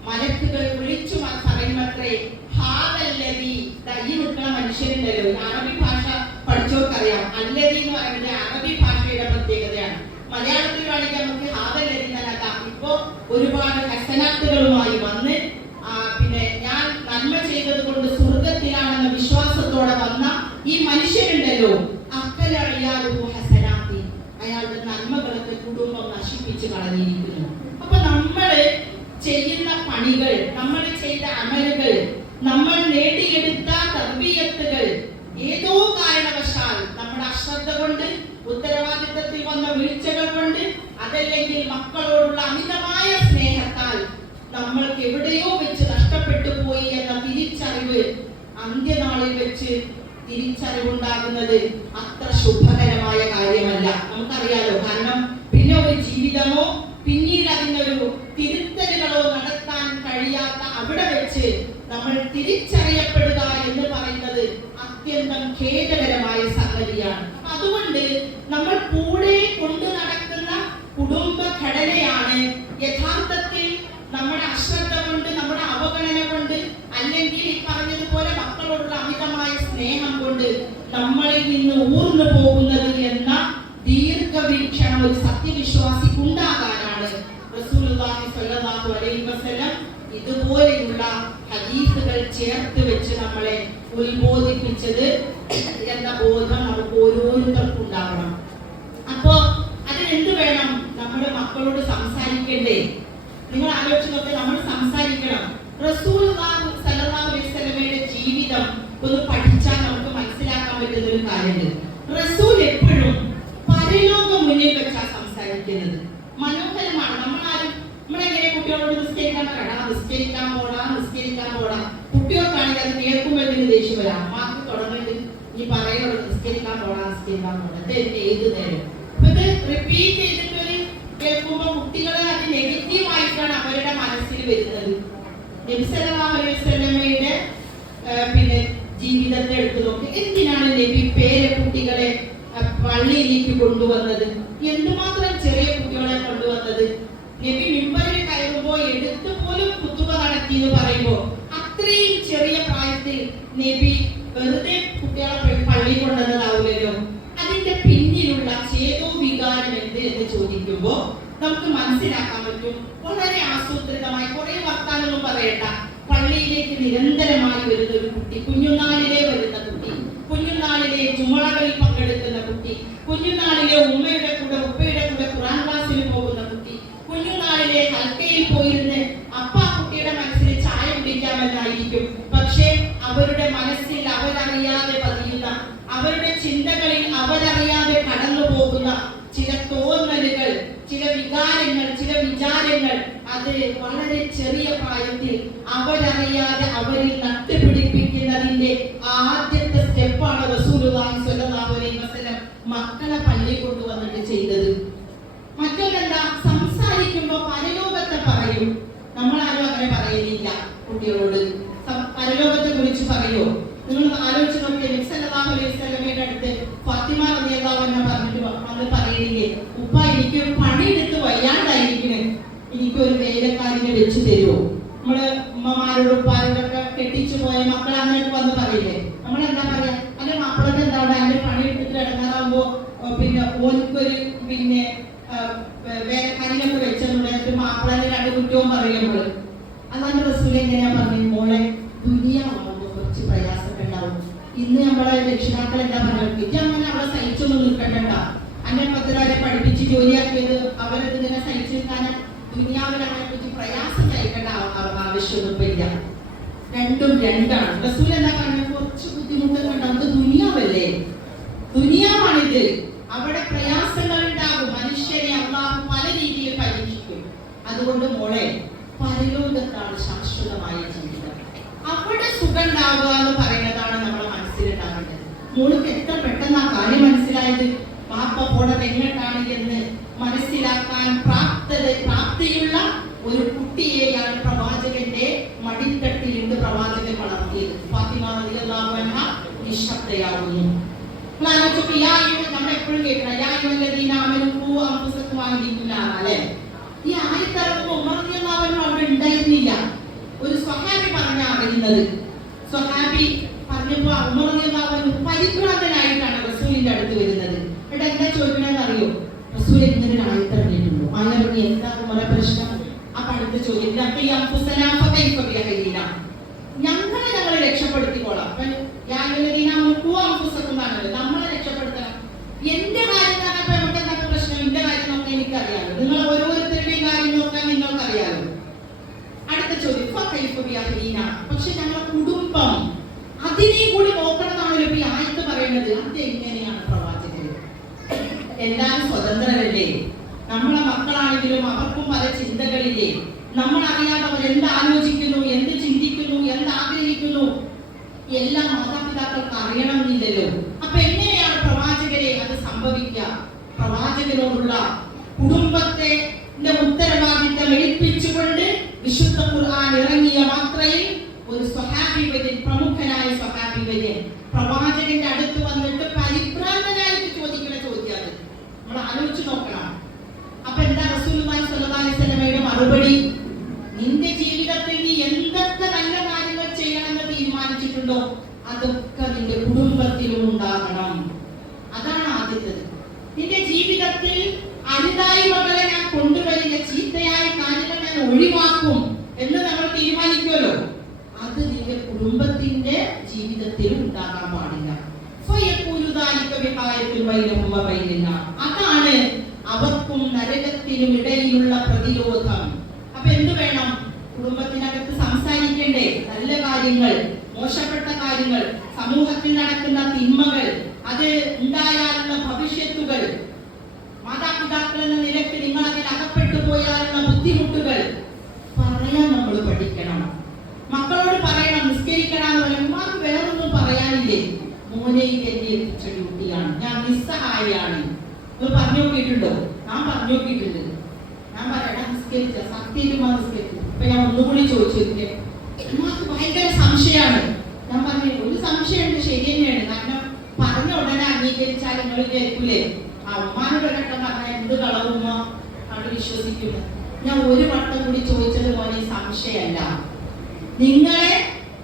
മലക്കുകൾ വിളിച്ചു പറയുമത്രേ, ഹാദല്ലദീ, ഈ നിൽക്കുന്ന മനുഷ്യനുണ്ടല്ലോ, അറബി ഭാഷ പഠിച്ചവർക്കറിയാം. അല്ലദീ എന്ന് പറയുന്നത് അറബി ഭാഷയുടെ പ്രത്യേകതയാണ്. മലയാളത്തിൽ വേണമെങ്കിൽ നമുക്ക് ഹാദല്ലദീ എന്നാക്കാം. ഇപ്പോ ഒരുപാട് ഹസനാത്തുകളുമായി വന്ന് പിന്നെ ഞാൻ നന്മ ചെയ്തത് കൊണ്ട് സ്വർഗത്തിലാണെന്ന വിശ്വാസത്തോടെ വന്ന ഈ മനുഷ്യരുണ്ടല്ലോ, ഹസനാത്തി, അയാളുടെ നന്മകളൊക്കെ കുടുംബം നശിപ്പിച്ച് കളഞ്ഞിരിക്കുന്നു. അപ്പൊ നമ്മള് ചെയ്യുന്ന പണികൾ, നമ്മൾ ചെയ്ത അമലുകൾ, നമ്മൾ നേടിയെടുത്ത തർബീയത്തുകൾ ഏതോ കാരണവശാൽ നമ്മുടെ അശ്രദ്ധ കൊണ്ട്, ഉത്തരവാദിത്തത്തിൽ വന്ന വീഴ്ചകൾ കൊണ്ട്, അതല്ലെങ്കിൽ മക്കളോടുള്ള അമിതമായ സ്നേഹത്താൽ നമ്മൾക്ക് എവിടെയോ വെച്ച് നഷ്ടപ്പെട്ടു പോയി എന്ന തിരിച്ചറിവ് അന്ത്യനാളിൽ വെച്ച് തിരിച്ചറിവുണ്ടാകുന്നത് അത്ര ശുഭകരമായ കാര്യമല്ല. നമുക്കറിയാലോ. കാരണം പിന്നെ ഒരു ജീവിതമോ പിന്നീട് അതിനൊരു തിരുത്തലുകളോ നടത്താൻ കഴിയാത്ത അവിടെ വെച്ച് നമ്മൾ തിരിച്ചറിയപ്പെടുക എന്ന് പറയുന്നത് അത്യന്തം ഖേദകരമായ സംഗതിയാണ്. അതുകൊണ്ട് നമ്മൾ കൂടെ കൊണ്ടു നടക്കുന്ന കുടുംബഘടനയാണ് യഥാർത്ഥത്തിൽ നമ്മുടെ അശ്രദ്ധ കൊണ്ട്, നമ്മുടെ അവഗണന കൊണ്ട്, അല്ലെങ്കിൽ ഈ പറഞ്ഞതുപോലെ മക്കളോടുള്ള അമിതമായ സ്നേഹം കൊണ്ട് നമ്മളിൽ നിന്ന് ഊർന്നു പോകുന്നത് എന്ന ദീർഘവീക്ഷണം ഒരു സത്യവിശ്വാസിക്ക് ഉണ്ടാകാനാണ് റസൂലുള്ളാഹി സ്വല്ലല്ലാഹു അലൈഹി വസല്ലം ഇതുപോലെയുള്ള ഹദീസുകൾ ചേർത്ത് വെച്ച് നമ്മളെ ഉത്ബോധിപ്പിച്ചത് എന്ന ബോധം നമുക്ക് ഓരോരുത്തർക്കും ഉണ്ടാവണം. അപ്പോ അതിനെന്ത് വേണം? നമ്മുടെ മക്കളോട് സംസാരിക്കണ്ടേ? നിങ്ങൾ ആലോചിച്ച് നോക്കുക, നമ്മൾ സംസാരിക്കണം. റസൂലുള്ളാഹി സ്വല്ലല്ലാഹു അലൈഹി വസല്ലമയുടെ ജീവിതം ഒന്ന് പഠിച്ചാൽ നമുക്ക് മനസ്സിലാക്കാൻ പറ്റുന്ന ഒരു കാര്യമുണ്ട്. റസൂൽ എപ്പോഴും പരലോകം മുന്നിൽ വെച്ചാണ് സംസാരിക്കുന്നത്. മനോഹരമാണ്. നമ്മളെങ്ങനെ കുട്ടികളോട് നിസ്കരിക്കാൻ പറയണം, നിസ്കരിക്കാൻ പോടാ. കുട്ടികൾക്കാണെങ്കിൽ അത് കേൾക്കുമ്പോഴത്തേന് ദേഷ്യം വരാം. അമ്മക്ക് തുടങ്ങിയിട്ട് ഈ പറയുന്നത് നിസ്കരിക്കാൻ പോടാ. ഏത് നേരം ഇത് റിപ്പീറ്റ് ചെയ്തിട്ട് കേൾക്കുമ്പോൾ കുട്ടികളെ അത് നെഗറ്റീവായിട്ടാണ് അവരുടെ മനസ്സിൽ വരുന്നത്. നബി സല്ലല്ലാഹു അലൈഹി വസല്ലമയുടെ പിന്നെ ജീവിതത്തെ എടുത്തു നോക്കി. എന്തിനാണ് നബി പേരക്കുട്ടികളെ പള്ളിയിലേക്ക് കൊണ്ടുവന്നത്? എന്തുമാത്രം ചെറിയ കുട്ടികളെ കൊണ്ടുവന്നത്? നബി മിമ്പറിൽ കയറുമ്പോൾ എടുത്തു പോലും കുത്തുബ നടത്തി എന്ന് പറയുമ്പോൾ അത്രയും ചെറിയ പ്രായത്തിൽ നബി വെറുതെ കുട്ടികളെ പള്ളി കൊണ്ടുവന്നതാവില്ലല്ലോ. അതിന്റെ പിന്നിലുള്ള ചേതോ വികാരം എന്ത് എന്ന് ചോദിക്കുമ്പോൾ നമുക്ക് മനസ്സിലാക്കാൻ പറ്റും. വളരെ ആസൂത്രിതമായി കുറെ വർത്താനൊന്നും പറയണ്ട, പള്ളിയിലേക്ക് നിരന്തരമായി വരുന്ന ഒരു കുട്ടി, കുഞ്ഞുനാളിലെ വരുന്ന കുട്ടി, കുഞ്ഞുനാളിലെ ചുമളകളിൽ പങ്കെടുക്കുന്ന കുട്ടി, കുഞ്ഞുനാളിലെ ഉമ്മയുടെ കൂടെ ഉപ്പയുടെ കൂടെ ഖുർആൻ ക്ലാസ്സിൽ പോകുന്ന കുട്ടി, കുഞ്ഞുനാളിലെ ഹൽക്കയിൽ പോയിരുന്ന് അപ്പ കുട്ടിയുടെ മനസ്സിൽ ചായ കുടിക്കാമെന്നായിരിക്കും. പക്ഷേ അവരുടെ മനസ്സിൽ അവരറിയാതെ പതിയുന്ന, അവരുടെ ചിന്തകളിൽ അവരറിയാതെ കടന്നു പോകുന്ന ചില തോന്നലുകൾ, ചില വികാരങ്ങൾ, ചില വിചാരങ്ങൾ, അത് വളരെ ചെറിയ പ്രായത്തിൽ അവരറിയാതെ അവരിൽ നട്ടുപിടിപ്പിക്കുന്നതിന്റെ ആദ്യത്തെ സ്റ്റെപ്പാണ് റസൂലുള്ളാഹി നമ്മളാരും അങ്ങനെ പറയലില്ല കുട്ടികളോട്. പരലോകത്തെ കുറിച്ച് പറയോ? നിങ്ങൾ ആലോചിച്ച് നോക്കിയാൽ നബി സല്ലല്ലാഹു അലൈഹി വസല്ലമയുടെ അടുത്ത് ഫാത്തിമ റളിയല്ലാഹു അൻഹ പറഞ്ഞിട്ട് വന്ന് പറയലില്ലേ, ഉപ്പ എനിക്കൊരു പണിയെടുത്ത് വയ്യാണ്ടായിരിക്കണേ, എനിക്കൊരു വേലക്കാരിനെ വെച്ച് തരുമോ? നമ്മള് ഉമ്മമാരോട് ഉപ്പാരോടൊക്കെ കെട്ടിച്ചു പോയ മക്കൾ അങ്ങനെ വന്ന് പറയില്ലേ, നമ്മളെന്താ പറയാ, അല്ലെ മാപ്പിളക്ക് എന്താണ് അതിന്റെ പണിയെടുത്തിട്ട് ഇടങ്ങാറാകുമ്പോ പിന്നെ ഓനക്കൊരു പിന്നെ വേലക്കാരിനൊക്കെ വെച്ചെന്നുള്ളത് മാപ്പിളനെ രണ്ട് കുറ്റവും പറയും നമ്മള്. അല്ലാണ്ട് റസൂൽ എങ്ങനെയാ പറഞ്ഞു, മോളെ ദുനിയാവുമ്പോ കുറച്ച് പ്രയാസമൊക്കെ ഉണ്ടാവും. ഇന്ന് നമ്മളെ രക്ഷിതാക്കൾ എന്താ പറയുക, ഇത് അങ്ങനെ അവളെ സഹിച്ചൊന്നും നിൽക്കണ്ട, അന്നെ പത്തിരാരെ പഠിപ്പിച്ച് ജോലിയാക്കിയത് അവരത് ഇങ്ങനെ സഹിച്ചു നിൽക്കാനും ദുനിയാവിൽ അങ്ങനെ കുറിച്ച് പ്രയാസം സഹിക്കേണ്ട ആവശ്യമൊന്നുമില്ല. രണ്ടും രണ്ടാണ്. റസൂൽ എന്താ പറയുന്നത്, കുറച്ച് ബുദ്ധിമുട്ടൊക്കെ ഉണ്ടാവും, ദുനിയാവല്ലേ, ദുനിയാവാണിത്, അവിടെ പ്രയാസങ്ങൾ ഉണ്ടാകും, മനുഷ്യരെ അല്ലാഹു പല രീതിയിൽ പരീക്ഷിക്കും. അതുകൊണ്ട് മോളെ പരലോകത്താണ് ശാശ്വതമായ ജീവിതം, അവിടെ സുഖം ഉണ്ടാവുക എന്ന് പറയുന്നതാണ് നമ്മളെ മനസ്സിലുണ്ടാകേണ്ടത്. മോൾക്ക് എത്ര പെട്ടെന്ന് ആ കാര്യം മനസ്സിലായത്, പാപ്പ പോണത് എങ്ങോട്ടാണ് എന്ന് മനസ്സിലാക്കാൻ പ്രാപ്തിയുള്ള ഒരു കുട്ടിയെയാണ് പ്രവാചകന്റെ മടിത്തട്ടിലിട്ട് പ്രവാചകൻ വളർത്തിയത്. ഫാത്തിമ റളിയല്ലാഹു അൻഹ നിശബ്ദയാകുന്നു. നമ്മൾ എപ്പോഴും കേൾക്കണം, അല്ലെ? ഈ ആയത്തിറങ്ങുമ്പോ ഉമർ റളിയല്ലാഹു അൻഹു അവിടെ ഉണ്ടായിരുന്നില്ല. ഒരു സ്വഹാബി പറഞ്ഞ അറിയുന്നത്, സ്വഹാബി പറഞ്ഞപ്പോ ഉമർ റളിയല്ലാഹു അൻഹു പരിഭ്രാന്തനായിട്ടാണ് റസൂലിന്റെ അടുത്ത് വരുന്നത്. എന്നിട്ട് എന്താ ചോദിക്കണമെന്ന് അറിയോ, റസൂൽ ഇങ്ങനെ ഒരു ആയത്തിറങ്ങിയിട്ടുണ്ടോ, ആയറിഞ്ഞ് എന്താ ഉമറെ പ്രശ്നം? അപ്പൊ അടുത്ത ചോദ്യം, ഞങ്ങളെ രക്ഷപ്പെടുത്തിക്കോളാം, നമ്മളെ രക്ഷപ്പെടുത്തണം. എന്റെ കാര്യം പറഞ്ഞപ്പോ നമുക്ക് എന്താ പ്രശ്നം, എന്റെ കാര്യം നോക്കാൻ എനിക്കറിയാലോ, നിങ്ങൾ ഓരോരുത്തരുടെയും കാര്യം നോക്കാൻ നിങ്ങൾക്കറിയാലോ. അടുത്ത ചോദ്യം, പക്ഷെ ഞങ്ങളുടെ കുടുംബം അതിനെയും കൂടി നോക്കണമെന്നാണല്ലോ ഈ ആയത്ത് പറയുന്നത്. അതെങ്ങനെയാണ് പ്രവാചകര്? എല്ലാവരും സ്വതന്ത്രരല്ലേ? നമ്മളെ മക്കളാണെങ്കിലും അവർക്കും പല ചിന്തകളില്ലേ? നമ്മളറിയാതെ അവർ എന്ത് ആലോചിക്കുന്നു, എന്ത് ചിന്തിക്കുന്നു, എന്ത് ആഗ്രഹിക്കുന്നു, എല്ലാം മാതാപിതാക്കൾക്ക് അറിയണമെന്നില്ലല്ലോ. അപ്പൊ എങ്ങനെയാണ് പ്രവാചകരെ അത് സംഭവിക്കുക? പ്രവാചകനോടുള്ള കുടുംബത്തെ ഉത്തരവാദിത്തം ഏൽപ്പിച്ചുകൊണ്ട് വിശുദ്ധ ഖുർആൻ ഇറങ്ങിയ മാത്രയിൽ ഒരു സ്വഹാബി വര്യൻ, പ്രമുഖനായ സ്വഹാബി വര്യൻ പ്രവാചകന്റെ അടുത്ത് വന്നിട്ട് പരിഭ്രാന്തനായിട്ട് ചോദിക്കുന്ന ചോദ്യം അത് നമ്മൾ ആലോചിച്ച് നോക്കണം. അപ്പൊ എന്താ റസൂലുള്ളാഹി സ്വല്ലല്ലാഹു അലൈഹി വസല്ലമയുടെ മറുപടി? നിന്റെ ജീവിതത്തിൽ നീ എന്തൊക്കെ നല്ല കാര്യങ്ങൾ ചെയ്യണമെന്ന് തീരുമാനിച്ചിട്ടുണ്ടോ അതൊക്കെ നിന്റെ കുടുംബത്തിലും ഉണ്ടാകണം. അതാണ് ആദ്യത്തേത്. നിന്റെ ജീവിതത്തിൽ അരുതായ്മകളെ ഞാൻ കൊണ്ടുവരില്ല, ചീത്തയായ കാര്യങ്ങൾ ഞാൻ ഒഴിവാക്കും എന്ന് നമ്മൾ തീരുമാനിക്കുമല്ലോ, അത് നിന്റെ കുടുംബത്തിന്റെ ജീവിതത്തിൽ ഉണ്ടാകാൻ പാടില്ല. അതാണ് അവർക്കും നരകത്തിനും ഇടയിലുള്ള പ്രതിരോധം. അപ്പൊ എന്ത് വേണം? കുടുംബത്തിനകത്ത് സംസാരിക്കണ്ടേ നല്ല കാര്യങ്ങൾ, മോശപ്പെട്ട കാര്യങ്ങൾ, സമൂഹത്തിൽ നടക്കുന്ന തിന്മകൾ, അത് ഉണ്ടായാലുള്ള ഭവിഷ്യത്തുകൾ, മാതാപിതാക്കൾ എന്ന നിലയ്ക്ക് നിങ്ങൾ അതിൽ അകപ്പെട്ടു പോയാലുള്ള ബുദ്ധിമുട്ടുകൾ പറയാൻ നമ്മൾ പഠിക്കണം. മക്കളോട് പറയണം, നിസ്കരിക്കണം എന്ന് പറയും. ഉമ്മാക്ക് വേറൊന്നും പറയാനില്ലേ? മോനെ ഇതെന്നെ ഏൽപ്പിച്ച ഡ്യൂട്ടിയാണ്, ഞാൻ നിസ്സഹായാണ്. നിങ്ങൾ പറഞ്ഞു നോക്കിയിട്ടുണ്ടോ? ഞാൻ പറഞ്ഞു നോക്കിയിട്ടുണ്ട്. ഞാൻ പറയാം നിസ്കരിച്ച സത്യമാ നിസ്കരിച്ചു. അപ്പൊ ഞാൻ ഒന്നുകൂടി ചോദിച്ചിരിക്കെ, ഉമ്മാക്ക് ഭയങ്കര സംശയമാണ്. ഞാൻ പറഞ്ഞു ഒരു സംശയമുണ്ട്, ശരി തന്നെയാണ്. കാരണം പറഞ്ഞ ഉടനെ അംഗീകരിച്ചാൽ നിങ്ങൾ വിചാരിക്കൂലേ ആ ഉമ്മാനോട് ഒരട്ടം പറഞ്ഞാൽ എന്ത് കളവുമ്മ അവിടെ വിശ്വസിക്കുന്നു. ഞാൻ ഒരു വട്ടം കൂടി ചോദിച്ചത് പോലെ സംശയമല്ല, നിങ്ങളെ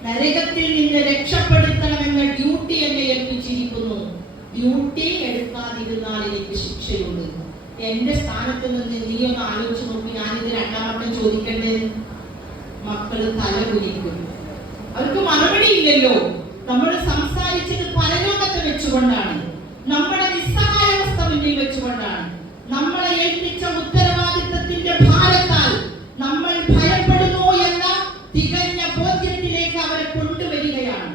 നരകത്തിൽ നിന്ന് രക്ഷപ്പെടുത്തണമെന്ന ഡ്യൂട്ടി എന്നെ ഏൽപ്പിച്ചിരിക്കുന്നു. ഡ്യൂട്ടി എടുക്കാതിരുന്നാൽ എനിക്ക് ശിക്ഷയുണ്ട്. എന്റെ സ്ഥാനത്ത് നിന്ന് നീ ഒന്ന് ആലോചിച്ച് നോക്കി, ഞാനിത് രണ്ടാം വട്ടം ചോദിക്കണ്ടേ? മക്കള് തല കുനിക്കും, അവർക്ക് മറുപടി ഇല്ലല്ലോ. നമ്മൾ സംസാരിച്ചത് പരലോകത്തെ വെച്ചുകൊണ്ടാണ്, നമ്മുടെ നിസ്സഹായാവസ്ഥ മുന്നിൽ വെച്ചുകൊണ്ടാണ്, നമ്മളെ ഏൽപ്പിച്ച ഉത്തരവാദിത്തത്തിന്റെ ഭാരത്താൽ നമ്മൾ ഭയപ്പെടുന്നു എന്ന തികഞ്ഞ ബോധ്യത്തിലേക്ക് അവരെ കൊണ്ടുവരികയാണ്.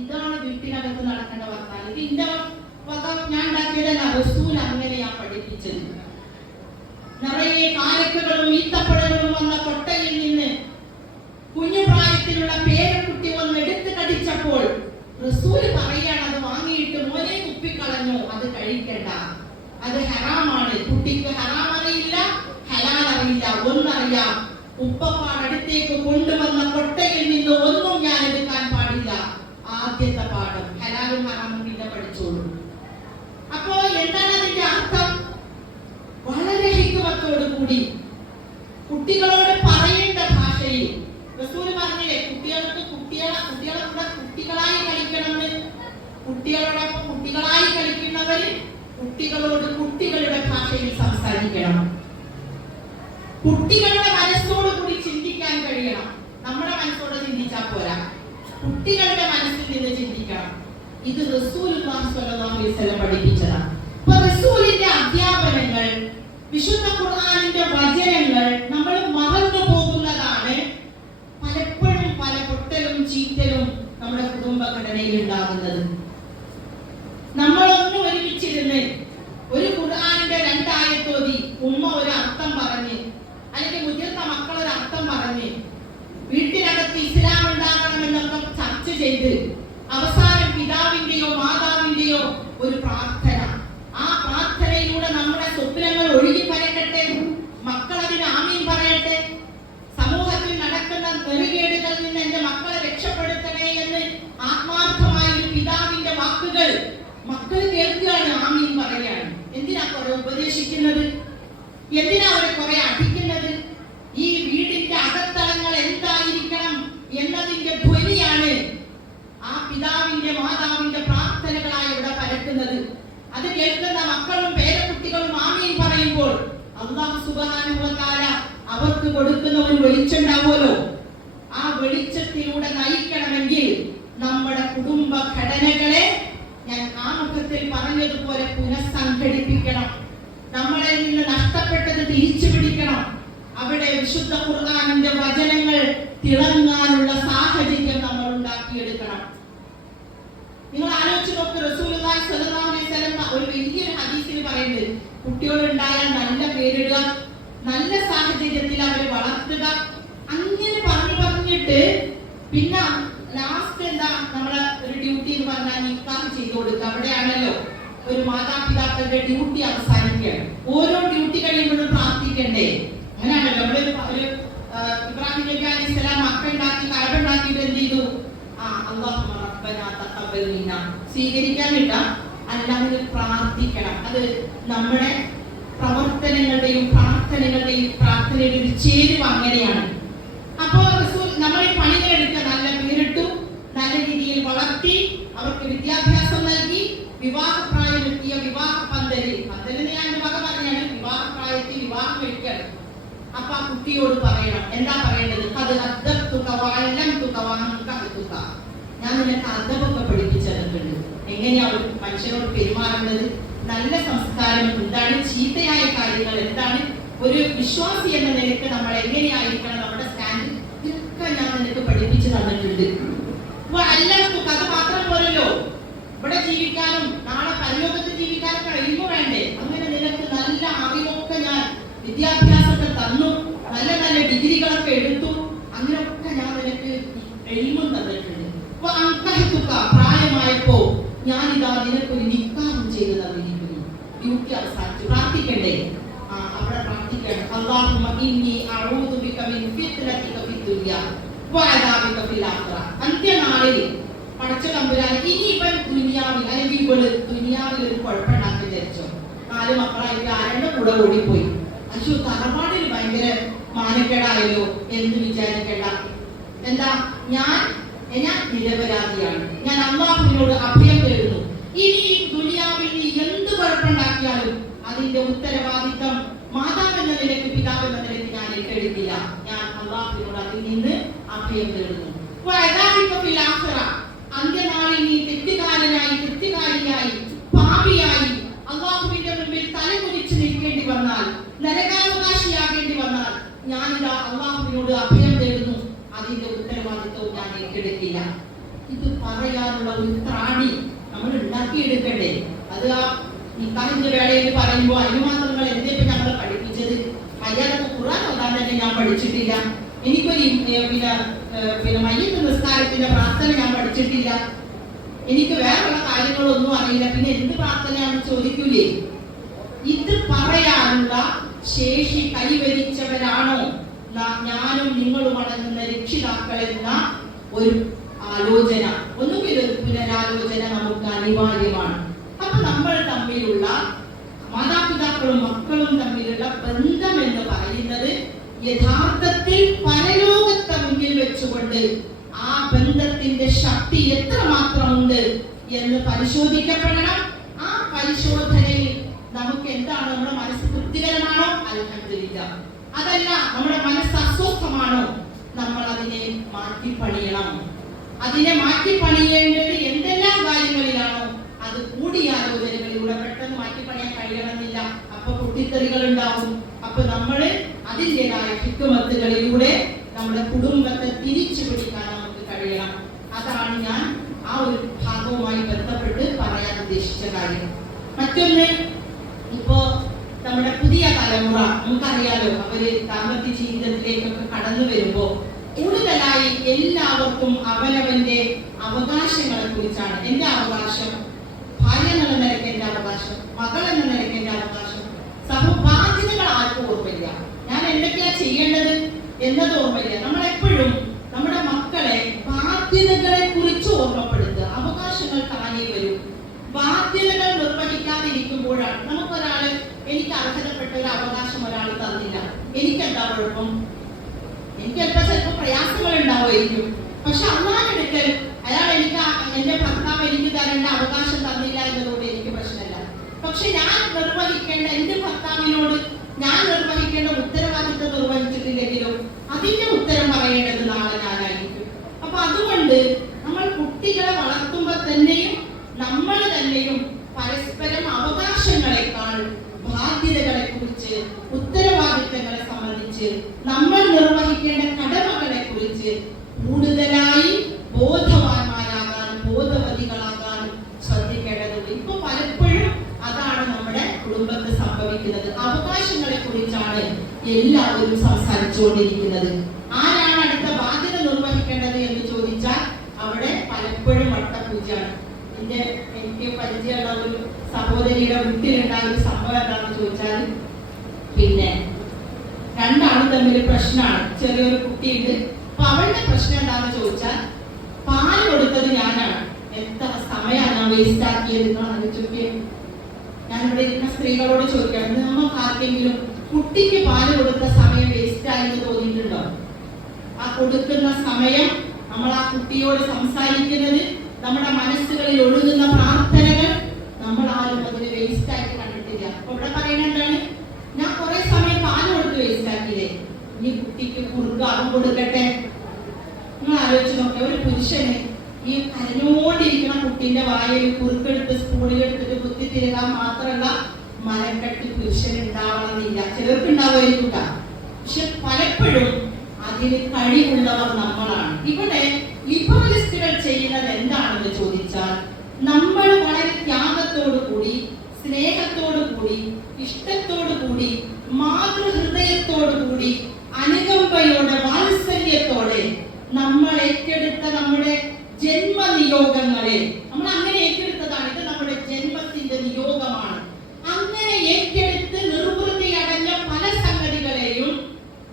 ഇതാണ് വീട്ടിനകത്ത് നടക്കേണ്ട വർത്താനം. ഇതിന്റെ വക ഞാൻ ഉണ്ടാക്കിയതല്ല, റസൂൽ അങ്ങനെയാ പഠിപ്പിച്ചത്. നിറയെ കാരക്കുകളും ഈത്തപ്പഴങ്ങളും വന്ന കൊട്ടയിൽ നിന്ന് കുഞ്ഞു പ്രായത്തിലുള്ള പേരക്കുട്ടി വന്ന് എടുത്തു കടിച്ചപ്പോൾ റസൂൽ പറയാണ്, അത് വാങ്ങിയിട്ട് മോനെ കുപ്പിക്കളഞ്ഞു, അത് കഴിക്കണ്ട, അത് ഹറാമാണ്. കുട്ടിക്ക് ഹറാം അറിയില്ല, ഹലാൽ അറിയില്ല. ഒന്നറിയാം, ഉപ്പപ്പാടടുത്തേക്ക് കൊണ്ടുവന്ന കൊട്ടയിൽ നിന്ന് ഒന്നും ഞാൻ എടുക്കാൻ പാടില്ല. ആദ്യത്തെ പാഠം ഹലാലും ഹറാമും പിന്നെ പഠിച്ചോളൂ. അപ്പോ എന്താണ് അതിന്റെ അർത്ഥം? വളരെ ഹിക്മത്തോടു കൂടി കുട്ടികളോട് പറയേണ്ട ഭാഷയിൽ റസൂൽ പറഞ്ഞില്ലേ, കുട്ടികളെ കൂടെ കുട്ടികളായി കളിക്കണമെന്ന്. കുട്ടികളോടൊപ്പം കുട്ടികളായി കളിക്കുന്നവര് കുട്ടികളോട് കുട്ടികളുടെ ഭാഷയിൽ സംസാരിക്കണം. കുട്ടികളുടെ മനസ്സോട് കൂടി ചിന്തിക്കാൻ കഴിയണം. നമ്മുടെ മനസ്സോട് ചിന്തിച്ചാൽ പോരാ, കുട്ടികളുടെ മനസ്സിൽ നിന്ന് ചിന്തിക്കണം. ഇത് റസൂലുള്ളാഹി സ്വല്ലല്ലാഹു അലൈഹി വസല്ലം പഠിപ്പിച്ചതാണ്. അപ്പോൾ റസൂലിന്റെ അധ്യാപനങ്ങൾ, വിശുദ്ധ ഖുർആനിന്റെ വചനങ്ങൾ നമ്മൾ മറന്നു പോകുന്നതാണ്. പലപ്പോഴും പല പൊട്ടലും ചീറ്റലും നമ്മുടെ കുടുംബഘടനയിൽ ഉണ്ടാകുന്നത്. നമ്മളൊന്നും ഒരുമിച്ചിരുന്ന് ഒരു ഖുർആനിന്റെ 2 ആയത്തോതി ഉമ്മ ഒരു അർത്ഥം പറഞ്ഞ്, അല്ലെങ്കിൽ മുതിർന്ന മക്കൾ ഒരു അർത്ഥം പറഞ്ഞ്, വീട്ടിനകത്ത് ഇസ്ലാം ഉണ്ടാകണമെന്നൊക്കെ ചർച്ച ചെയ്ത് അവസാനം പിതാവിന്റെയോ മാതാവിന്റെയോ ഒരു പ്രാർത്ഥന, ആ പ്രാർത്ഥനയിലൂടെ നമ്മുടെ സ്വപ്നങ്ങൾ ഒഴുകി പരക്കട്ടെ, മക്കൾ അതിന് ആമീൻ പറയട്ടെ, സമൂഹത്തിൽ നടക്കുന്ന നെറുകേടുകളിൽ നിന്ന് എന്റെ മക്കളെ രക്ഷപ്പെടുത്തണേ എന്ന് ആത്മാർത്ഥമായ ഒരു പിതാവിന്റെ വാക്കുകൾ മക്കൾ കേൾക്കുകയാണ്, ആമീൻ പറയുകയാണ്. എന്തിനാ കുറെ ഉപദേശിക്കുന്നത്? എന്തിനാ അവരെ കുറെ അടിക്കുന്നത്? ഈ വീടിന്റെ അകത്തളങ്ങൾ എന്തായിരിക്കണം എന്നതിന്റെ ധ്വനിയാണ് ആ പിതാവിന്റെ മാതാവിന്റെ പ്രാർത്ഥനകളായി ഇവിടെ പരക്കുന്നത്. അത് കേൾക്കുന്ന മക്കളും പേരക്കുട്ടികളും ആമീൻ പറയുമ്പോൾ അല്ലാഹു സുബ്ഹാനഹു വ തആല അവർക്ക് കൊടുക്കുന്ന ഒരു വെളിച്ചമുണ്ടാവുമല്ലോ. ആ വെളിച്ചത്തിലൂടെ നയിക്കണമെങ്കിൽ നമ്മുടെ കുടുംബ ഘടനകളെ ഞാൻ ആമുഖത്തിൽ പറഞ്ഞതുപോലെ പുനഃസംഘടിപ്പിക്കണം. നമ്മളിൽ നിന്ന് നഷ്ടപ്പെട്ടത് തിരിച്ചു പിടിക്കണം. അവിടെ വിശുദ്ധ ഖുർആനിന്റെ വചനങ്ങൾ തിളങ്ങാനുള്ള സാഹചര്യം നമ്മൾ ഉണ്ടാക്കിയെടുക്കണം. നിങ്ങൾ ആലോചിച്ച് നോക്ക്, റസൂലുള്ളാഹി സ്വല്ലല്ലാഹു അലൈഹി വസല്ലം ഒരു വലിയൊരു ഹദീസിൽ പറയുന്നത്, കുട്ടികളുണ്ടായാൽ നല്ല പേരിടുക, നല്ല സാഹചര്യത്തിൽ അവരെ വളർത്തുക. അങ്ങനെ പറഞ്ഞിട്ട് പിന്നെ ലാസ്റ്റ് എന്താ നമ്മളെ ഒരു ഡ്യൂട്ടി എന്ന് പറഞ്ഞാൽ നിക്കാഹ് ചെയ്തു കൊടുക്കുക. അവിടെയാണല്ലോ ഒരു മാതാപിതാക്കളുടെ ഡ്യൂട്ടി അവസാനിക്കുകയാണ്. ഓരോ ഡ്യൂട്ടി കഴിയുമ്പോഴും പ്രാർത്ഥിക്കണ്ടേ? അങ്ങനെയാണല്ലോ. നമ്മള് ഒരു ഇബ്രാഹിം നബി അലൈഹിസ്സലാം മക്കളുണ്ടാക്കി കഅബ ഉണ്ടാക്കിയിട്ട് എന്ത് ചെയ്തു? അല്ലാഹുമ്മ റബ്ബനാ തഖബ്ബൽ മിന്നാ, സ്വീകരിക്കാൻ വേണ്ട അല്ലാഹുവിനെ പ്രാർത്ഥിക്കണം. അത് നമ്മുടെ പ്രവർത്തനങ്ങളുടെയും പ്രാർത്ഥനയുടെ ഒരു ചേരുവ അങ്ങനെയാണ്. അപ്പോ നമ്മൾ ഈ പണികളെടുക്കുക, നല്ല പേരിട്ടു, നല്ല രീതിയിൽ വളർത്തി, അവർക്ക് വിദ്യാഭ്യാസം നൽകി, വിവാഹപ്രായമെത്തിയ വിവാഹ പന്തലിൽ ഞാൻ വക പറഞ്ഞാണ്, വിവാഹപ്രായത്തിൽ വിവാഹം കഴിക്കണം. അപ്പൊ ആ കുട്ടിയോട് പറയണം, എന്താ പറയേണ്ടത്? ഞാൻ നിനക്ക് അദബൊക്കെ പഠിപ്പിച്ചു തന്നിട്ടുണ്ട്, എങ്ങനെയാ ഒരു മനുഷ്യനോട് പെരുമാറേണ്ടത്, നല്ല സംസ്കാരം എന്താണ്, ചീത്തയായ കാര്യങ്ങൾ എന്താണ്, ഒരു വിശ്വാസി എന്ന നിലയ്ക്ക് നമ്മൾ എങ്ങനെയായിരിക്കണം, നമ്മുടെ സ്റ്റാൻഡ്, ഇതൊക്കെ ഞാൻ നിനക്ക് പഠിപ്പിച്ചു തന്നിട്ടുണ്ട്. അത് മാത്രം പോരല്ലോ, ഇവിടെ ജീവിക്കാനും നാളെ പരലോകത്ത് ജീവിക്കാനും കഴിയുമോ വേണ്ടേ? അങ്ങനെ നിനക്ക് നല്ല അറിവൊക്കെ ഞാൻ വിദ്യാഭ്യാസമൊക്കെ തന്നു, നല്ല നല്ല ഡിഗ്രികളൊക്കെ എടുത്തു, അങ്ങനെയൊക്കെ ഞാൻ നിനക്ക് എൽമും തന്നിട്ടുണ്ട്. പ്രായമായപ്പോ ഞാനിതാ നിനക്കൊരു നിക്കാഹ് ചെയ്ത് തന്നിരിക്കുന്നു. ഡ്യൂട്ടി അവസാനിച്ചു, പ്രാർത്ഥിക്കണ്ടേ? അവിടെ പ്രാർത്ഥിക്കണം. അല്ലാഹുമ്മ ഇന്നി അഊദു ബിക മിൻ ഫിത്നതിക ഫിദ്ദുനിയ വഅദാബിക ഫിൽ ആഖിറ. അന്ത്യനാളിൽ പടച്ച തമ്പുരാനെ, ഇനി ഇവൻ ദുനിയാവിൽ അല്ലെങ്കിൽ ഇവള് ദുനിയാവിൽ ഒരു കുഴപ്പമുണ്ടാക്കി വിചാരിച്ചോ, 4 മക്കളായിട്ട് ആരുടെ കൂടെ ഓടിപ്പോയി, അയ്യോ തറവാടിൽ ഭയങ്കര മാനക്കേടായല്ലോ എന്ന് വിചാരിക്കേണ്ട. എന്താ, ഞാൻ നിരപരാധിയാണ്, ഞാൻ അല്ലാഹുവിനോട് അഭയം തേടുന്നു. ഇനി ഈ ദുനിയാവിൽ നീ എന്ത് കുഴപ്പമുണ്ടാക്കിയാലും അതിന്റെ ഉത്തരവാദിത്തം മാതാവെന്ന നിലയ്ക്ക്, പിതാവെന്ന നിലയ്ക്ക് ഞാൻ ഏറ്റെടുക്കില്ല. ഞാൻ അല്ലാഹുവിനോട് അതിൽ നിന്ന് അഭയം തേടുന്നു. അന്ത്യനാളിൽ നീ തെറ്റുകാരിയായി പാപിയായി അല്ലാഹുവിന്റെ മുൻപിൽ തലകുനിച്ച് നിൽക്കേണ്ടി വന്നാൽ, നരകാവകാശിയാകേണ്ടി വന്നാൽ, ഞാനിതാ അല്ലാഹുവിനോട് അഭയം തേടുന്നു, അതിന്റെ ഉത്തരവാദിത്വവും ഞാൻ ഏറ്റെടുക്കില്ല. ഇത് പറയാനുള്ള ഒരു ത്രാണി നമ്മൾ ഉണ്ടാക്കിയെടുക്കണ്ടേ? അത് ആ നിക്കാഹിന്റെ വേളയിൽ പറയുമ്പോൾ അതിന് മാത്രം നിങ്ങൾ എന്തിപ്പോ ഞങ്ങളെ പഠിപ്പിച്ചത്? മര്യാദക്ക് ഖുർആൻ ഓതാൻ തന്നെ ഞാൻ പഠിച്ചിട്ടില്ല, എനിക്കൊരു പിന്നെ മയ്യത്ത് നിസ്കാരത്തിന്റെ പ്രാർത്ഥന ഞാൻ പഠിച്ചിട്ടില്ല, എനിക്ക് വേറെയുള്ള കാര്യങ്ങളൊന്നും അറിയില്ല, പിന്നെ എന്ത് പ്രാർത്ഥനയാണെന്ന് ചോദിക്കൂലേ? ഇത് പറയാനുള്ള ശേഷി കൈവരിച്ചവരാണോ ഞാനും നിങ്ങളും അടങ്ങുന്ന രക്ഷിതാക്കൾ എന്ന ഒരു ആലോചന, ഒന്നുകിൽ ഒരു പുനരാലോചന നമുക്ക് അനിവാര്യമാണ്. അപ്പൊ നമ്മൾ തമ്മിലുള്ള, മാതാപിതാക്കളും മക്കളും തമ്മിലുള്ള ബന്ധം എന്ന് പറയുന്നത് യഥാർത്ഥത്തിൽ പരലോകത്തെ മുന്നിൽ വെച്ചുകൊണ്ട് ആ ബന്ധത്തിന്റെ ശക്തി എത്രമാത്രമുണ്ട് എന്ന് പരിശോധിക്കപ്പെടണം. ആ പരിശോധനയിൽ നമുക്ക് എന്താണ്, നമ്മുടെ മനസ്സ് തൃപ്തികരമാണോ, അൽഹംദുലില്ലാഹ്. അതല്ല, നമ്മുടെ മനസ്സ് അസ്വസ്ഥമാണോ, നമ്മൾ അതിനെ മാറ്റിപ്പണിയണം. അതിനെ മാറ്റിപ്പണിയേണ്ടത് എന്തെല്ലാം കാര്യങ്ങളിലാണോ അത് കൂടിയാലോചനകളിലൂടെ പെട്ടെന്ന് മാറ്റിപ്പണിയാൻ കഴിയണമെന്നില്ല. അപ്പൊ പൊട്ടിത്തെറികൾ ഉണ്ടാവും. അപ്പൊ നമ്മൾ അതിൻ്റെതായ ഹിക്മത്തുകളിലൂടെ നമ്മുടെ കുടുംബത്തെ തിരിച്ചു പിടിക്കാൻ നമുക്ക് കഴിയണം. അതാണ് ഞാൻ ആ ഒരു ഭാഗവുമായി ബന്ധപ്പെട്ട് പറയാൻ ഉദ്ദേശിച്ച കാര്യം. മറ്റൊന്ന്, ഇപ്പോ നമ്മുടെ പുതിയ തലമുറ നമുക്കറിയാലോ, അവര് ദാമ്പത്യ ജീവിതത്തിലേക്കൊക്കെ കടന്നു വരുമ്പോ കൂടുതലായി എല്ലാവർക്കും അവനവന്റെ അവകാശങ്ങളെ കുറിച്ചാണ്. എന്റെ അവകാശം, ഭാര്യ എന്ന നിലയ്ക്ക് എന്റെ അവകാശം, മകൾ എന്ന നിലയ്ക്ക് എന്റെ അവകാശം, ബാധ്യതകൾ ആർക്കും ഓർമ്മയില്ല. ഞാൻ എന്തൊക്കെയാ ചെയ്യേണ്ടത് എന്നത് ഓർമ്മയില്ല. നമ്മളെപ്പോഴും നമ്മുടെ മക്കളെ ബാധ്യതകളെ കുറിച്ച് ഓർമ്മപ്പെടുത്തുക. അവകാശങ്ങൾ താനേ വരും. ബാധ്യതകൾ നിർവഹിക്കാതിരിക്കുമ്പോഴാണ് നമുക്കൊരാള്, എനിക്ക് അർഹതപ്പെട്ട ഒരു അവകാശം ഒരാൾ തന്നില്ല, എനിക്കെന്താ കുഴപ്പം? എനിക്ക് ചിലപ്പോൾ പ്രയാസങ്ങൾ ഉണ്ടാവുമായിരിക്കും. പക്ഷെ അള്ളാഹുവിനടുക്കൽ അയാൾ എന്റെ ഭർത്താവ് എനിക്ക് തരേണ്ട അവകാശം തന്നില്ല എന്നതോടെ എനിക്ക് പ്രശ്നമില്ല. പക്ഷെ ഞാൻ നിർവഹിക്കേണ്ട, എന്റെ ഭർത്താവിനോട് ഞാൻ നിർവഹിക്കേണ്ട ഉത്തരവാദിത്വം നിർവഹിച്ചിട്ടില്ലെങ്കിലോ അതിന്റെ ഉത്തരം പറയേണ്ടത് നാളെ ഞാനായിരിക്കും. അപ്പൊ അതുകൊണ്ട് നമ്മൾ കുട്ടികളെ വളർത്തുമ്പോൾ തന്നെയും നമ്മൾ തന്നെയും പരസ്പരം അവകാശങ്ങളെക്കാൾ ബാധ്യതകളെ കുറിച്ച്, ഉത്തരവാദിത്തങ്ങളെ സംബന്ധിച്ച്, നമ്മൾ നിർവഹിക്കേണ്ട കടമകളെ കുറിച്ച് കൂടുതലായി ബോധവാന്മാരാകാനും ബോധവതികളാകാനും ശ്രദ്ധിക്കേണ്ടതുണ്ട്. ഇപ്പൊ പലപ്പോഴും അതാണ് നമ്മുടെ കുടുംബത്തിൽ സംഭവിക്കുന്നത്. അവകാശങ്ങളെ കുറിച്ചാണ് എല്ലാവരും സംസാരിച്ചുകൊണ്ടിരിക്കുന്നത്. ആരാണ് അടുത്ത ബാധ്യത നിർവഹിക്കേണ്ടത് എന്ന് ചോദിച്ചാൽ അവിടെ പലപ്പോഴും വട്ടപൂജയാണ്. എനിക്ക് പരിചയമുള്ള ഒരു സഹോദരിയുടെ വീട്ടിലുണ്ടായ ഒരു സംഭവം എന്താണെന്ന് ചോദിച്ചാൽ, പിന്നെ രണ്ടാളും തമ്മിൽ പ്രശ്നമാണ്. ചെറിയൊരു കുട്ടിയുണ്ട്. അപ്പൊ അവളുടെ പ്രശ്നം എന്താണെന്ന് ചോദിച്ചാൽ, പാല് കൊടുത്തത് ഞാനാണ്. എത്ര സമയമാണ് ഞാൻ വേസ്റ്റ് ആക്കിയത് എന്നാണ് ചോദിക്കുക. ഞാനിവിടെ ഇരിക്കുന്ന സ്ത്രീകളോട് ചോദിക്കണം, നമുക്ക് ആർക്കെങ്കിലും കുട്ടിക്ക് പാല് കൊടുത്ത സമയം വേസ്റ്റ് ആയെന്ന് തോന്നിയിട്ടുണ്ടോ? ആ കൊടുക്കുന്ന സമയം, നമ്മൾ ആ കുട്ടിയോട് സംസാരിക്കുന്നത്, നമ്മുടെ മനസ്സുകളിൽ ഒഴുകുന്ന പ്രാർത്ഥനകൾ നമ്മൾ ആരും അതിന് വേസ്റ്റ് ആയിട്ട് കണ്ടിട്ടില്ല. അപ്പൊ ഇവിടെ പറയുന്നത് എന്താണ്, ഞാൻ കുറെ സമയം പാല് കൊടുത്ത് വേസ്റ്റ് ആക്കിയില്ലേ, ഇനി കുട്ടിക്ക് കുറുക്ക് അതും കൊടുക്കട്ടെ. നിങ്ങൾ ആലോചിച്ച് നോക്കിയ ഒരു പുരുഷന് ഈ കരഞ്ഞോണ്ടിരിക്കുന്ന കുട്ടീന്റെ വായിൽ കുറുക്കെടുത്ത് സ്പൂണിലെടുത്തിട്ട് കുത്തി തിരുകാൻ മാത്രമുള്ള മനക്കെട്ട് പുരുഷൻ ഉണ്ടാവണമെന്നില്ല. ചിലർക്ക് ഉണ്ടാവുമായിരിക്കും. പക്ഷെ പലപ്പോഴും അതിന് കഴിവുള്ളവർ നമ്മളാണ്. ഇവിടെ ലിബറലിസ്റ്റുകൾ ചെയ്യുന്നത് എന്താണെന്ന് ചോദിച്ചാൽ, നമ്മൾ വളരെ ത്യാഗത്തോടു കൂടി, സ്നേഹത്തോടു കൂടി, ഇഷ്ടത്തോടു കൂടി, മാതൃഹൃദയത്തോടു കൂടി, അനുകമ്പയോടെ, വാത്സല്യത്തോടെ നമ്മൾ ഏറ്റെടുത്ത നമ്മുടെ ജന്മനിയോഗങ്ങളെ, നമ്മൾ അങ്ങനെ ഏറ്റെടുത്തതാണ്. ഇത് നമ്മുടെ ജന്മത്തിന്റെ നിയോഗമാണ്. അങ്ങനെ ഏറ്റെടുത്ത് നിർവൃതി അടഞ്ഞ പല സംഗതികളെയും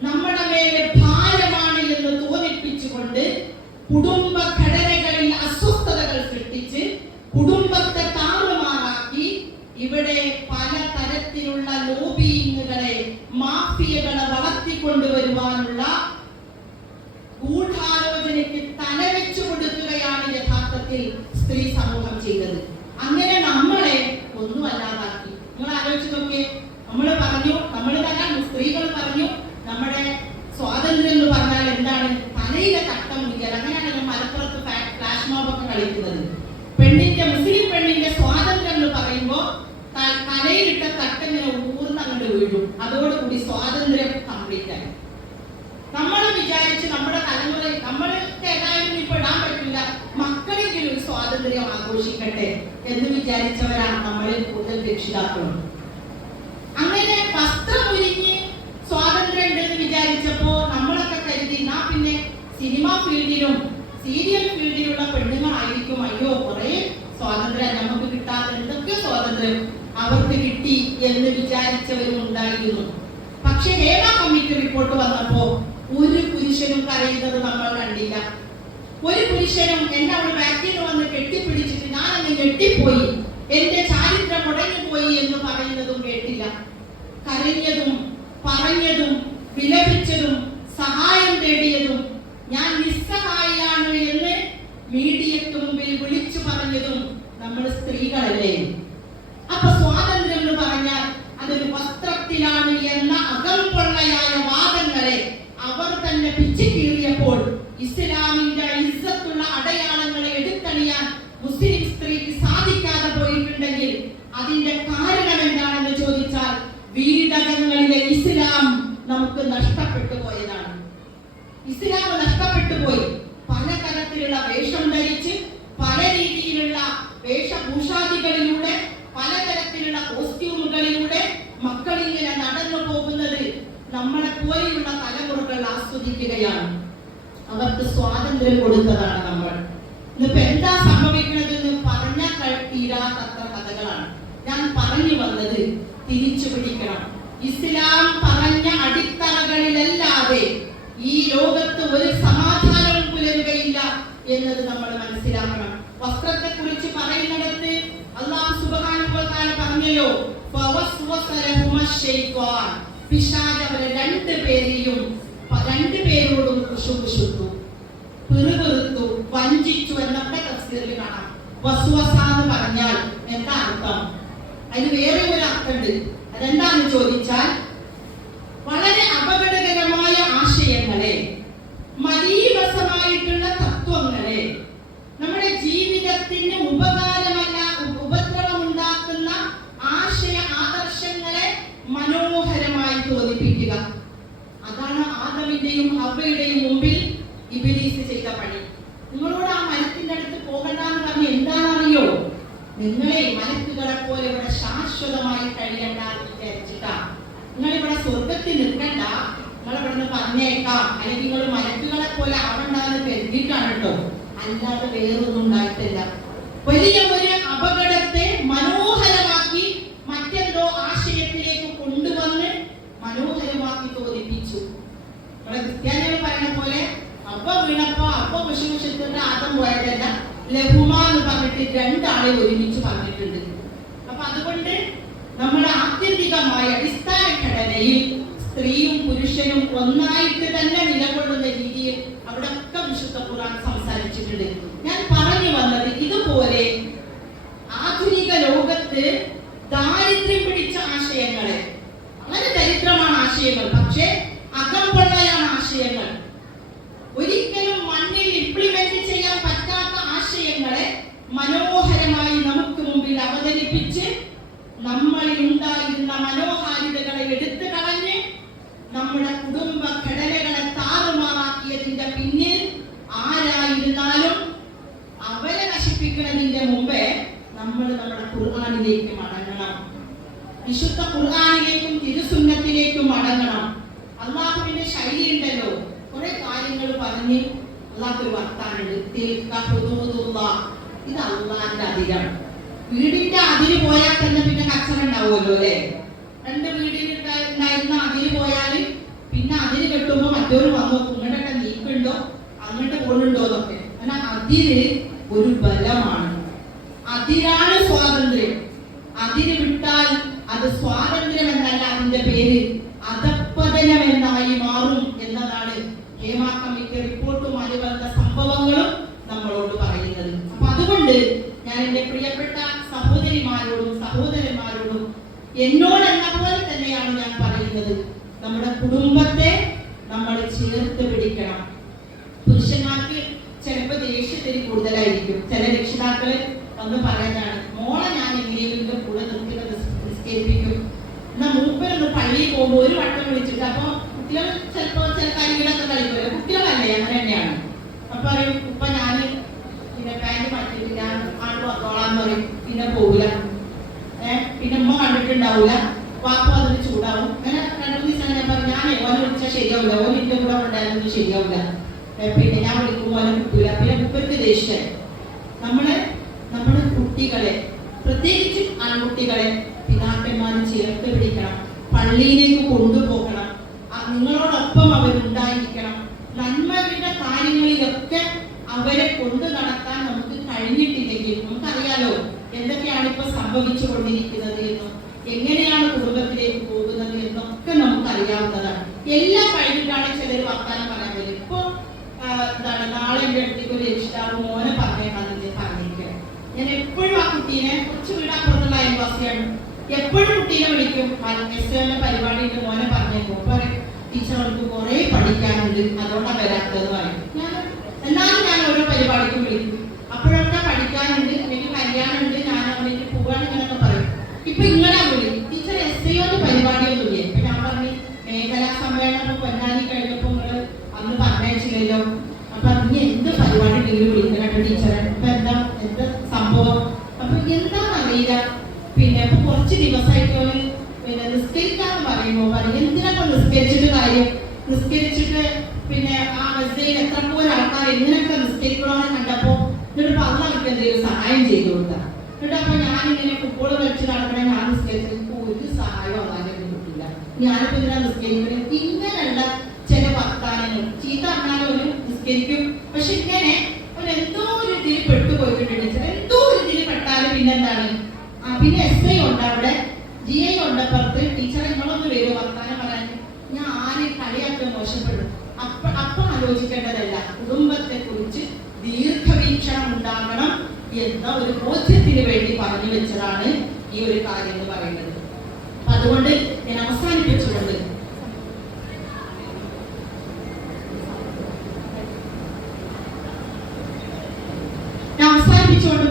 നമ്മുടെ മേലെ ഭാരമാണ് എന്ന് തോന്നിപ്പിച്ചുകൊണ്ട് കുടുംബഘടനകളിൽ അസ്വസ്ഥതകൾ സൃഷ്ടിച്ച് കുടുംബത്തെ താറുമാറാക്കി ഇവിടെ പല തരത്തിലുള്ള ലോബിയിങ്ങുകളെ, മാഫിയകളെ വളർത്തിക്കൊണ്ടുവരുവാനുള്ള ഗൂഢാലോചനയ്ക്ക് തലവെച്ചു കൊടുക്കുകയാണ് യഥാർത്ഥത്തിൽ സ്ത്രീ സമൂഹം ചെയ്തത്. അങ്ങനെ നമ്മളെ ഒന്നും അല്ലാതാക്കി. നിങ്ങൾ ആലോചിച്ച് നോക്കിയേ, നമ്മൾ പറഞ്ഞു, നമ്മൾ തന്നെ സ്ത്രീകൾ പറഞ്ഞു, നമ്മുടെ സ്വാതന്ത്ര്യം എന്ന് പറഞ്ഞാൽ എന്താണ്? തലയിലെ തട്ടം മുടിക്കൽ. അങ്ങനെയാണല്ലോ മലപ്പുറത്ത് ഫ്ലാഷ് മോബൊക്കെ കളിക്കുന്നത്. പെണ്ണിന്റെ, മുസ്ലിം പെണ്ണിന്റെ സ്വാതന്ത്ര്യം എന്ന് പറയുമ്പോൾ തലയിലിട്ട തട്ടിങ്ങനെ ഊർന്നങ്ങോട്ട് വീഴും. അതോടുകൂടി സ്വാതന്ത്ര്യം കംപ്ലീറ്റ് ആയി. നമ്മൾ വിചാരിച്ച് നമ്മുടെ തലമുറ, നമ്മൾക്ക് ഏതായാലും ഇപ്പൊ ഇടാൻ പറ്റില്ല, മക്കളെങ്കിലും ഒരു സ്വാതന്ത്ര്യം ആഘോഷിക്കട്ടെ എന്ന് വിചാരിച്ചവരാണ് നമ്മളിൽ കൂടുതൽ രക്ഷിതാക്കളും. അങ്ങനെ വസ്ത്രം ഒരുങ്ങി സ്വാതന്ത്ര്യം ഉണ്ടെന്ന് വിചാരിച്ചപ്പോ നമ്മളൊക്കെ കരുതി പിന്നെ സിനിമാ ഫീൽഡിലും സീരിയൽ ഫീൽഡിലുള്ള പെണ്ണുങ്ങളായിരിക്കും, അയ്യോ കുറെ സ്വാതന്ത്ര്യം നമുക്ക് കിട്ടാത്ത എന്തൊക്കെ സ്വാതന്ത്ര്യം അവർക്ക് കിട്ടി എന്ന് വിചാരിച്ചവരും ഉണ്ടായിരുന്നു. പക്ഷെ ഹേമ കമ്മിറ്റി റിപ്പോർട്ട് വന്നപ്പോ ഒരു പുരുഷനും കരയുന്നത് നമ്മൾ കണ്ടില്ല. ഒരു പുരുഷനും എന്നെ അവൾ ബാക്കിൽ വന്ന് കെട്ടിപ്പിടിച്ചിട്ട് ഞാൻ അങ്ങ് ഞെട്ടിപ്പോയി, എന്റെ ചാരിത്രം മുടങ്ങിപ്പോയി എന്ന് പറയുന്നതും കേട്ടില്ല. കരഞ്ഞതും പറഞ്ഞതും വിലപിച്ചതും സഹായം തേടിയതും ഞാൻ നിസ്സഹായാണ് എന്ന് മീഡിയക്ക് മുമ്പിൽ വിളിച്ചു പറഞ്ഞതും നമ്മൾ സ്ത്രീകളല്ലേ? അപ്പൊ സ്വാതന്ത്ര്യം എന്ന് പറഞ്ഞാൽ അതൊരു വസ്ത്രത്തിലാണ് എന്ന അകംകൊള്ളയായ വാദങ്ങളെ അവർ തന്നെ പിച്ചിക്കീറിയപ്പോൾ ഇസ്ലാമിന്റെ ഇസ്സത്തുള്ള അടയാളങ്ങളെ എടുത്തണിയാൻ മുസ്ലിം സ്ത്രീക്ക് സാധിക്കാതെ പോയിട്ടുണ്ടെങ്കിൽ അതിന്റെ കാരണം എന്താണെന്ന് ചോദിച്ചാൽ വീടകങ്ങളിലെ ഇസ്ലാം നമുക്ക് നഷ്ടപ്പെട്ടു പോയതാണ്. ഇസ്ലാം നഷ്ടപ്പെട്ടു പോയി. പലതരത്തിലുള്ള വേഷം ധരിച്ച് പല രീതിയിലുള്ള വേഷഭൂഷാദികളിലൂടെ പലതരത്തിലുള്ള കോസ്റ്റ്യൂമുകളിലൂടെ മക്കൾ ഇങ്ങനെ നടന്നു പോകുന്നത് നമ്മളെ പോലെയുള്ള തലമുറകൾ ആസ്വദിക്കുകയാണ്. അവർക്ക് സ്വാതന്ത്ര്യം കൊടുത്തതാണ് നമ്മൾ. ഇന്നിപ്പോ എന്താ സംഭവിക്കുന്നത് എന്ന് പറഞ്ഞാൽ തീരാത്തത്ര കഥകളാണ്. ഞാൻ പറഞ്ഞു വന്നത് തിരിച്ചു പിടിക്കണം. ഇസ്ലാം പറഞ്ഞ അടിത്തറകളിലല്ലാതെ ഈ ലോകത്ത് ഒരു സമാധാനവും പുലരുകയില്ല എന്നത് നമ്മൾ മനസ്സിലാക്കണം. വസ്ത്രത്തെ കുറിച്ച് പറയുന്നിടത്ത് അല്ലാഹു സുബ്ഹാനഹു വ തആല പറഞ്ഞല്ലോ, ഫവസ്വസ ലഹുമ ശൈത്വാൻ, പിശാച് അവരെ രണ്ടുപേരോടും കുശുകുശുത്തു, പിറുപിറുത്തു, വഞ്ചിച്ചു എന്നൊക്കെ തഫ്സീറിൽ കാണാം. വസ്വസ എന്ന് പറഞ്ഞാൽ എന്താ അർത്ഥം? അതിന് വേറെ ഒരു അർത്ഥമുണ്ട്. അതെന്താന്ന് ചോദിച്ചാൽ വളരെ അപകടകരമായ ആശയങ്ങളെ, മലീവസമായിട്ടുള്ള തത്വങ്ങളെ, നമ്മുടെ ജീവിതത്തിന് ഉപകാരമല്ല ഉപദ്രവമുണ്ടാക്കുന്ന ആശയ ആദർശങ്ങളെ മനോഹരമായി തോന്നിപ്പിക്കുക. അതാണ് ആദമിന്റെയും ഹവ്വയുടെയും മുമ്പിൽ ഇബ്ലീസ് ചെയ്ത പണി. നിങ്ങളോട് ആ മരത്തിന്റെ അടുത്ത് പോകണ്ടെന്ന് പറഞ്ഞ് എന്താണെന്നറിയോ? നിങ്ങളെ മലക്കുകളെ പോലെ ഇവിടെ ശാശ്വതമായി കഴിയണ്ടെന്ന് വിചാരിച്ചിട്ടാ. നിങ്ങൾ ഇവിടെ സ്വർഗത്തിൽ നിൽക്കണ്ട, നിങ്ങൾ ഇവിടെ നിന്ന് പറഞ്ഞേക്കാം, അല്ലെങ്കിൽ നിങ്ങൾ മലക്കുകളെ പോലെ ആവണ്ടെന്ന് കരുതിയിട്ടാണ് കേട്ടോ, അല്ലാതെ വേറൊന്നും ഉണ്ടായിട്ടില്ല. വലിയ ഒരു അപകടത്തെ മനോഹരമാക്കി മറ്റെന്തോ ആശയത്തിലേക്ക് കൊണ്ടുവന്ന് മനോഹരമാക്കി തോന്നിപ്പിച്ചു. നമ്മളെ ക്രിസ്ത്യാനികൾ പറയുന്ന പോലെ അപ്പ വീണപ്പോ അപ്പ വിഷമിച്ചിട്ട് ആദം പോയതല്ല, ലഘുമ എന്ന് പറഞ്ഞിട്ട് രണ്ടാളെ ഒരുമിച്ച് പറഞ്ഞിട്ടുണ്ട്. അപ്പൊ അതുകൊണ്ട് നമ്മുടെ ആത്യന്തികമായ അടിസ്ഥാന ഘടനയിൽ സ്ത്രീയും പുരുഷനും ഒന്നായിട്ട് തന്നെ നിലകൊള്ളുന്ന രീതിയിൽ അവിടെ ഒക്കെ വിശുദ്ധ ഖുർആൻ സംസാരിച്ചിട്ടുണ്ട്. ഞാൻ പറഞ്ഞു വന്നത് ഇതുപോലെ ആധുനിക ലോകത്ത് ദാരിദ്ര്യം പിടിച്ച ആശയങ്ങളെ, വളരെ ദരിദ്രമാണ് ആശയങ്ങൾ, പക്ഷേ അകംകൊള്ളയാണ് ആശയങ്ങൾ, ഒരിക്കലും മണ്ണിൽ ഇംപ്ലിമെന്റ് ചെയ്യാൻ പറ്റാത്ത ആശയങ്ങളെ മനോഹരമായി നമുക്ക് മുമ്പിൽ അവതരിപ്പിച്ച് നമ്മളിൽ ഉണ്ടായിരുന്ന മനോഹാരിതകളെ എടുത്തു കളഞ്ഞ് നമ്മുടെ കുടുംബ ഘടനകളെ താറുമാറാക്കിയതിന്റെ പിന്നിൽ ആരായിരുന്നാലും അവരെ നശിപ്പിക്കുന്നതിന്റെ മുമ്പേ നമ്മൾ നമ്മുടെ ഖുർആനിലേക്ക് മടങ്ങണം. വിശുദ്ധ ഖുർആനിലേക്കും തിരുസുന്നത്തിലേക്കും മടങ്ങണം. അള്ളാഹുവിന്റെ ശൈലി ഉണ്ടല്ലോ, കുറെ കാര്യങ്ങൾ പറഞ്ഞ് അള്ളാഹു ഒരു വർത്താനുണ്ട്. ഇത് അള്ളാഹിന്റെ അതിരാണ്. വീടിന്റെ അതിര് പോയാൽ തന്നെ പിന്നെ കച്ചറ ഉണ്ടാവുമല്ലോ അല്ലെ? രണ്ട് വീടിനുണ്ടായിരുന്ന അതിര് പോയാൽ പിന്നെ അതിര് കെട്ടുമ്പോ മറ്റൊരു വന്നു ഇങ്ങോട്ടൊക്കെ നീക്കുണ്ടോ അങ്ങോട്ട് പോകുന്നുണ്ടോ എന്നൊക്കെ. കാരണം അതിര് ഒരു ബലമാണ്. അതിരാണ് സ്വാതന്ത്ര്യം. അതിര് വിട്ടാൽ അത് സ്വാതന്ത്ര്യം എന്നല്ല, അതിന്റെ പേര് അധപ്പതനം എന്നായി മാറും എന്നതാണ് ഹേമ കമ്മിറ്റി റിപ്പോർട്ടും അനുബന്ധ സംഭവങ്ങളും നമ്മളോട് പറയുന്നത്. അപ്പൊ അതുകൊണ്ട് ഞാൻ എന്റെ പ്രിയപ്പെട്ട സഹോദരിമാരോടും സഹോദരന്മാരോടും എന്നോടെന്ന പോലെ തന്നെയാണ് ഞാൻ പറയുന്നത്. നമ്മുടെ കുടുംബത്തെ നമ്മൾ ചേർത്ത് പിടിക്കണം. പുരുഷന്മാർക്ക് ചിലപ്പോൾ ദേഷ്യത്തിന് കൂടുതലായിരിക്കും. ചില രക്ഷിതാക്കള് വന്ന് പറയുന്നതാണ്, മോളെ ഞാൻ എങ്ങനെയെങ്കിലും കൂടെ നിർത്തി നിസ്കരിപ്പിക്കും, എന്നാ മൂപ്പരൊന്ന് പള്ളിയിൽ പോകുമ്പോൾ ഒരു വട്ടം വിളിച്ചിട്ട്, അപ്പൊ കുട്ടികൾ ചിലപ്പോ ചില കളികളൊക്കെ കളിക്കുമല്ലോ, കുട്ടികളല്ലേ അങ്ങനെ തന്നെയാണ്. അപ്പൊ പറയും ഇപ്പൊ ഞാന് പിന്നെ പാന്റ് മാറ്റിയിട്ട് ഞാൻ ആണ്ട് വന്നോളാന്ന് പറയും, പിന്നെ പോകില്ല. പിന്നെ ഉമ്മ കണ്ടിട്ടുണ്ടാവൂല, വാപ്പ അതിന് ചൂടാവും. അങ്ങനെ 2 ദിവസം ഞാൻ പറഞ്ഞു, ഞാനേ ഓനെ വിളിച്ചാൽ ശരിയാവില്ല, ഓൻ എന്റെ കൂടെ ഉണ്ടായിരുന്നത് ശരിയാവില്ല, പിന്നെ ഞാൻ വിളിക്കുമ്പോൾ ഓനെ കിട്ടൂല. പിന്നെ മുപ്പർക്ക് ദേഷ്യം. നമ്മുടെ കുട്ടികളെ, പ്രത്യേകിച്ച് ആൺകുട്ടികളെ പിതാക്കന്മാർ ചേർത്ത് പിടിക്കണം, പള്ളിയിലേക്ക് കൊണ്ടുപോകണം. നിങ്ങളോടൊപ്പം അവരുണ്ടായിരിക്കണം. നന്മയുടെ കാര്യങ്ങളിലൊക്കെ അവരെ കൊണ്ടു നടക്കാൻ നമുക്ക് കഴിഞ്ഞിട്ടില്ലെങ്കിൽ നമുക്കറിയാലോ എന്തൊക്കെയാണ് ഇപ്പൊ സംഭവിച്ചു കൊണ്ടിരിക്കുന്നത് എന്നും എങ്ങനെയാണ് കുടുംബത്തിലേക്ക് പോകുന്നത് എന്നൊക്കെ നമുക്കറിയാവുന്നതാണ്. എല്ലാം കഴിഞ്ഞിട്ടാണ് ചിലർ വർത്താനം പറയാൻ വരും. ഇപ്പൊ എന്താണ് നാളെ എൻ്റെ അടുത്തേക്ക് ഒരു രക്ഷിതാവ് മോനെ പറഞ്ഞേക്കാന്ന് പറഞ്ഞിരിക്കുക. ഞാൻ എപ്പോഴും ആ കുട്ടീനെ കുറച്ച് വീടപ്പുറത്തുള്ള അയൽവാസിയാണ്, എപ്പോഴും കുട്ടീനെ വിളിക്കും. എസ്എന്റെ പരിപാടിയിട്ട് മോനെ പറഞ്ഞേക്കും. ടീച്ചർ അവർക്ക് കുറെ പഠിക്കാനുണ്ട്, അതുകൊണ്ടാണ് വരാത്തത് പറയും. എന്നാലും ഞാൻ ഓരോ പരിപാടിക്കും വിളിക്കും. അപ്പോഴൊക്കെ പഠിക്കാനുണ്ട്, അല്ലെങ്കിൽ കല്യാണമുണ്ട്, ഞാൻ അവർക്ക് പോവാണ് ഇങ്ങനൊക്കെ പറയും. ഇപ്പൊ ഇങ്ങനെ വിളി ടീച്ചർ എസ്ഐയോന്ന് പരിപാടിയൊന്നുമില്ല. ഇപ്പൊ ഞാൻ പറഞ്ഞു മേഖലാ സമ്മേളനം പൊന്നാനി കഴിഞ്ഞപ്പോ നിങ്ങള് അന്ന് പറഞ്ഞയച്ചില്ലല്ലോ, അപ്പൊ ഇനി എന്ത് പരിപാടി ഉണ്ടെങ്കിലും വിളിക്കണം ടീച്ചറെ. ഇപ്പൊ എന്താ സംഭവം? അപ്പൊ എന്താന്നറിയില്ല. പിന്നെ ഇപ്പൊ കുറച്ച് ദിവസമായിട്ട് പിന്നെ നിസ്കരിക്കാന്ന് പറയുമ്പോ പറയും എന്തിനൊക്കെ നിസ്കരിച്ചിട്ട് കാര്യം, നിസ്കരിച്ചിട്ട് പിന്നെ ആ മെസ്സേജിൽ എത്ര പോലെ ആൾക്കാർ എങ്ങനെയൊക്കെ നിസ്കരിക്കണമെന്ന് കണ്ടപ്പോ എന്നിട്ട് പറഞ്ഞ അവർക്ക് എന്തെങ്കിലും സഹായം ചെയ്തു കൊടുത്താ. എന്നിട്ട് അപ്പൊ ഞാനിങ്ങനെ ഫുട്ബോൾ കളിച്ച് നടക്കണേ ഞാൻ നിസ്കരിച്ചു ഒരു സഹായം അങ്ങനെ കിട്ടില്ല. ഞാനിപ്പോ ഇതിനാ നിസ്കരിക്കുന്നത്. ഇങ്ങനെയുള്ള ചില വർത്താനങ്ങൾ ചീത്ത പറഞ്ഞാലും ഒരു നിസ്കരിക്കും. പക്ഷെ ഇങ്ങനെ എന്തോ ഒരു ഇതിൽ പെട്ടുപോയിട്ടുണ്ട്. എന്തോ ഒരു ഇതിൽ പെട്ടാലും പിന്നെന്താണ് പിന്നെ SI ഉണ്ട് അവിടെ, GI ഉണ്ടപ്പുറത്ത്. ടീച്ചറെ നിങ്ങളൊന്ന് വരും വർത്താനം പറയാൻ. ഞാൻ ആരെയും കളിയാക്കാൻ മോശപ്പെടും. അപ്പൊ ആലോചിക്കേണ്ടതല്ല, കുടുംബത്തെ കുറിച്ച് ദീർഘവീക്ഷണം ഉണ്ടാകണം എന്ന ഒരു ബോധ്യത്തിന് വേണ്ടി പറഞ്ഞു വെച്ചതാണ് ഈ ഒരു കാര്യം എന്ന് പറയുന്നത്. അപ്പൊ അതുകൊണ്ട് ഞാൻ അവസാനിപ്പിച്ചുകൊണ്ട്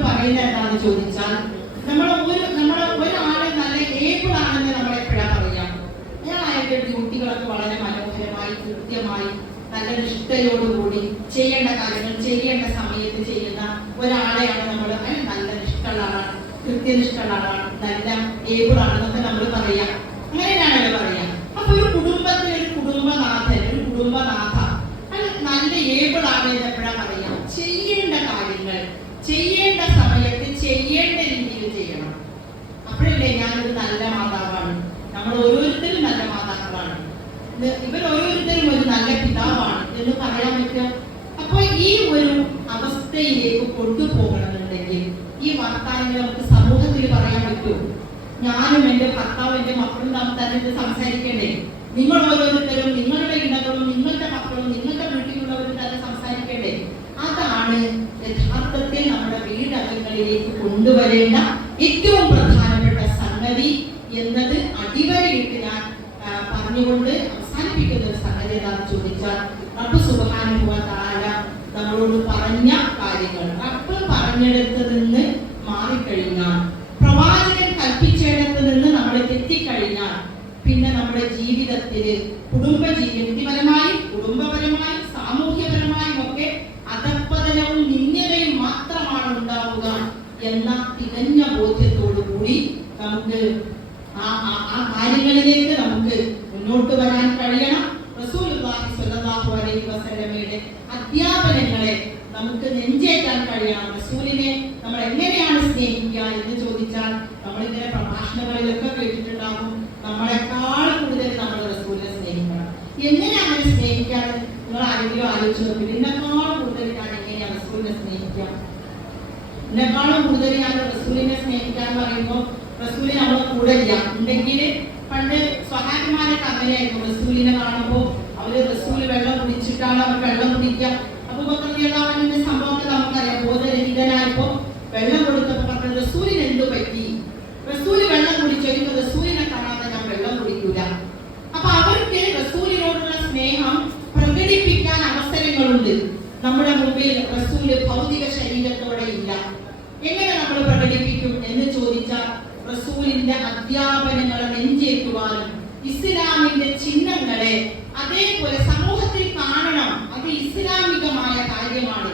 പറയുന്നത് എന്താണെന്ന് ചോദിച്ചാൽ ഒരാളെ നല്ല ഏബിൾ ആണെന്ന് നമ്മൾ എപ്പോഴാ പറയാം? അയാളുടെ ഡ്യൂട്ടികളൊക്കെ വളരെ മനോഹരമായി കൃത്യമായി നല്ല നിഷ്ഠയോടുകൂടി ചെയ്യേണ്ട കാര്യങ്ങൾ ചെയ്യേണ്ട സമയത്ത് ചെയ്യുന്ന ഒരാളെയാണ് നമ്മൾ നല്ല നിഷ്ഠയുള്ള ആളാണ്, കൃത്യനിഷ്ഠയുള്ള ആളാണ്, നല്ല ഏബിൾ ആണെന്നൊക്കെ നമ്മൾ പറയാം. അങ്ങനെയാണല്ലോ പറയാം. അപ്പൊ ഒരു കുടുംബത്തിൽ ഒരു കുടുംബനാഥൻ, ഒരു കുടുംബനാഥ നല്ല ഏബിൾ ആണ് എന്ന് എപ്പോഴാ പറയാം? ചെയ്യേണ്ട കാര്യങ്ങൾ ചെയ്യേണ്ട സമയത്ത് ചെയ്യേണ്ട രീതിയിൽ ചെയ്യണം. അപ്പോഴല്ലേ ഞാനൊരു നല്ല മാതാവാണ്, നമ്മൾ ഓരോരുത്തരും നല്ല മാതാക്കളാണ്, ഇവർ ഓരോരുത്തരും ഒരു നല്ല പിതാവാണ് എന്ന് പറയാൻ പറ്റുക. അപ്പൊ ഈ ഒരു അവസ്ഥയിലേക്ക് കൊണ്ടുപോകണമെന്നുണ്ടെങ്കിൽ ഈ വർത്താനങ്ങൾ നമുക്ക് സമൂഹത്തിൽ പറയാൻ പറ്റുമോ? ഞാനും എൻ്റെ ഭർത്താവും എൻ്റെ മക്കളും തമ്മിൽ തന്നെ സംസാരിക്കണ്ടേ? നിങ്ങൾ ഓരോരുത്തരും നിങ്ങളുടെ ഇണകളും നിങ്ങളുടെ മക്കളും നിങ്ങളുടെ വീട്ടിലുള്ളവരും തന്നെ സംസാരിക്കണ്ടേ? അതാണ് യഥാർത്ഥത്തിൽ നമ്മുടെ വീടകങ്ങളിലേക്ക് കൊണ്ടുവരേണ്ട ഏറ്റവും പ്രധാനപ്പെട്ട സംഗതി എന്നത് അടിവരയിട്ട് ഞാൻ പറഞ്ഞുകൊണ്ട് അവസാനിപ്പിക്കുന്ന ഒരു സംഗതി എന്താണെന്ന് ചോദിച്ചാൽ, റബ്ബ് സുബ്ഹാനഹു വ തആല നമ്മളോട് പറഞ്ഞ കാര്യങ്ങൾ റബ്ബ് പറഞ്ഞിടത്ത് നിന്ന് മാറിക്കഴിഞ്ഞാൽ, പ്രവാചകൻ കൽപ്പിച്ചിടത്ത് നിന്ന് നമ്മൾ തെറ്റിക്കഴിഞ്ഞാൽ പിന്നെ നമ്മുടെ ജീവിതത്തില് വ്യക്തിപരമായും കുടുംബപരമായും സാമൂഹ്യപരമായും ഒക്കെ അധപ്പതനവും നിന്ദനയും മാത്രമാണ് ഉണ്ടാവുക എന്ന തികഞ്ഞ ബോധ്യത്തോടു കൂടി നമുക്ക് ആ കാര്യങ്ങളിലേക്ക് നമുക്ക് മുന്നോട്ട് വരാൻ കഴിയണം. റസൂലുള്ളാഹി സ്വല്ലല്ലാഹു അലൈഹി വസല്ലമയുടെ അധ്യാപനങ്ങളെ നമുക്ക് നെഞ്ചേറ്റാൻ കഴിയണം. റസൂലിനെ നമ്മൾ എങ്ങനെയാണ് സ്നേഹിക്കുക എന്ന് ചോദിച്ചാൽ, നമ്മളിങ്ങനെ പ്രഭാഷണങ്ങളിലൊക്കെ കേട്ടിട്ടുണ്ടാകും, നമ്മളെക്കാൾ കൂടുതൽ നമ്മൾ റസൂലിനെ സ്നേഹിക്കണം. എങ്ങനെ അങ്ങനെ സ്നേഹിക്കാതെ നിങ്ങൾ ആരെങ്കിലും ആലോചിച്ച് നോക്കില്ല? എന്നെക്കാളും കൂടുതൽ ഞാൻ എങ്ങനെയാണ് റസൂലിനെ സ്നേഹിക്കുക? എന്നെക്കാളും കൂടുതൽ ഞാൻ റസൂലിനെ സ്നേഹിക്കാൻ പറയുമ്പോൾ റസൂലിനെ നമ്മളെ കൂടെ ഇല്ല ഉണ്ടെങ്കിൽ, പണ്ട് സ്വഹാബിമാരൊക്കെ അങ്ങനെയായിരുന്നു. റസൂലിനെ കാണുമ്പോൾ അവര് റസൂല് വെള്ളം കുടിച്ചിട്ടാണ് അവർ വെള്ളം കുടിക്കുക. അബൂബക്കർ റളിയല്ലാഹു അൻഹുവിന്റെ സംഭവമൊക്കെ നമുക്കറിയാം. ബോധരഹിതനായപ്പോ വെള്ളം കൊടുത്തപ്പോ പറഞ്ഞത് റസൂലിന് എന്തു പറ്റി? റസൂല് വെള്ളം കുടിച്ചെങ്കിൽ റസൂലിനെ കാണാതെ ഞാൻ വെള്ളം കുടിക്കൂല. അപ്പൊ അവർക്ക് റസൂലിനോടുള്ള സ്നേഹം പ്രകടിപ്പിക്കാൻ അവസരങ്ങളുണ്ട്. നമ്മുടെ മുമ്പിൽ റസൂല് ഭൗതിക ശരീരത്തോടെ ഇല്ല. എങ്ങനെ നമ്മൾ പ്രകടിപ്പിക്കും എന്ന് ചോദിച്ചാൽ, റസൂലിന്റെ അധ്യാപനങ്ങളെ നെഞ്ചേറ്റുവാനും ഇസ്ലാമിന്റെ ചിഹ്നങ്ങളെ അതേപോലെ സമൂഹത്തിൽ കാണണം. അത് ഇസ്ലാമികമായ കാര്യമാണ്,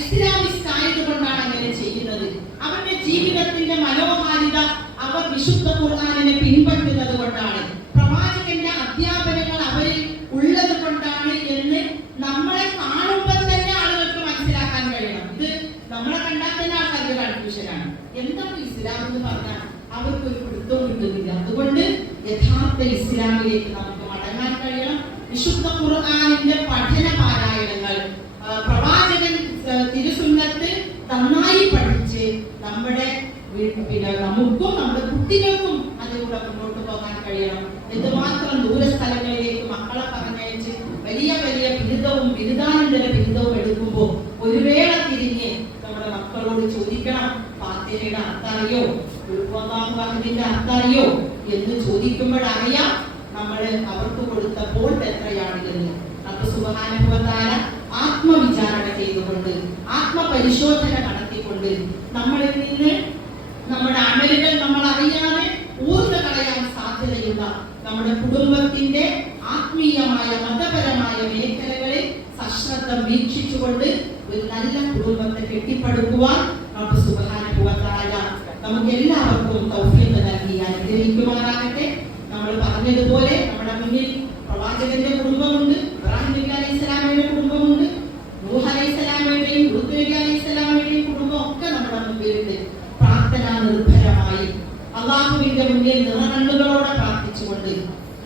ഇസ്ലാമിസ്റ്റ് ആയതുകൊണ്ടാണ് അങ്ങനെ ചെയ്യുന്നത്. അവരുടെ ജീവിതത്തിന്റെ മനോഹാരിത അവർ വിശുദ്ധ ഖുർആനിനെ പിൻപറ്റുന്നത് കൊണ്ടാണ്, പ്രവാചകന്റെ അധ്യാപനങ്ങൾ അവരിൽ ഉള്ളത് കൊണ്ടാണ് എന്ന് നമ്മളെ കാണുമ്പോൾ തന്നെ ആളുകൾക്ക് മനസ്സിലാക്കാൻ കഴിയണം. ഇത് നമ്മളെ കണ്ടാൽ തന്നെ ആൾക്കാർക്ക് കൺഫ്യൂഷനാണ്. എന്താണ് ഇസ്ലാം എന്ന് പറഞ്ഞാൽ അവർക്ക് ഒരു പിടുത്തവും കിട്ടുന്നില്ല. അതുകൊണ്ട് യഥാർത്ഥ ഇസ്ലാമിലേക്ക് നമുക്ക് മടങ്ങാൻ കഴിയണം. വിശുദ്ധ ഖുർആനിന്റെ പഠന പാരായണങ്ങൾ, പ്രവാചകൻ തിരുസുന്നത്ത് നന്നായി പഠിച്ച് നമ്മുടെ നമുക്കും നമ്മുടെ കുട്ടികൾക്കും അതിലൂടെ മുന്നോട്ട് പോകാൻ കഴിയണം. എന്തുമാത്രം ദൂരസ്ഥലങ്ങളിലേക്ക് മക്കളെ പറഞ്ഞയച്ച് വലിയ വലിയ ബിരുദവും ബിരുദാനന്തര ബിരുദവും എടുക്കുമ്പോൾ ഒരു വേള തിരിഞ്ഞ് നമ്മുടെ മക്കളോട് ചോദിക്കണം, ഫാത്തിഹയുടെ അർത്ഥറിയോ, ഉൾപ്പൊന്നാഹുവിന്റെ അർത്ഥറിയോ എന്ന് ചോദിക്കുമ്പോഴറിയാം നമ്മൾ അവർക്ക് കൊടുത്ത വോട്ട് എത്രയാണില്ലെന്ന്. അപ്പൊ സുബ്ഹാനഹു വ തആല ആത്മവിചാരണ ചെയ്തുകൊണ്ട് ആത്മപരിശോധന നടത്തിക്കൊണ്ട് നമ്മളിൽ നിന്ന് നമ്മുടെ അമലുകൾ നമ്മൾ അറിയാതെ ഊർജ്ജ കളയാൻ സാധ്യതയുള്ള നമ്മുടെ കുടുംബത്തിന്റെ ആത്മീയമായ മതപരമായ മേഖലകളിൽ സശ്രദ്ധം വീക്ഷിച്ചുകൊണ്ട് ഒരു നല്ല കുടുംബത്തെ കെട്ടിപ്പടുക്കുവാൻ നമുക്ക് സുബ്ഹാനഹു വ തആല നമുക്ക് എല്ലാവർക്കും തൗഫീഖ് നൽകി അനുഗ്രഹിക്കുമാറാകട്ടെ. നമ്മൾ പറഞ്ഞതുപോലെ നമ്മുടെ മുന്നിൽ പ്രവാചകന്റെ കുടുംബമുണ്ട്, ഇബ്രാഹിം നബി അലൈഹി സ്വലാമയുടെ കുടുംബമുണ്ട്, നൂഹ് അലൈഹി സ്വലാമയുടെയും ലൂത്ത് നബി അലൈഹി സ്വലാമയുടെയും കുടുംബം ഒക്കെ നമ്മുടെ മുമ്പിലുണ്ട്. പ്രാർത്ഥന നിർഭരമായി അല്ലാഹുവിന്റെ മുന്നിൽ നിറകണ്ണുകളോടെ പ്രാർത്ഥിച്ചുകൊണ്ട്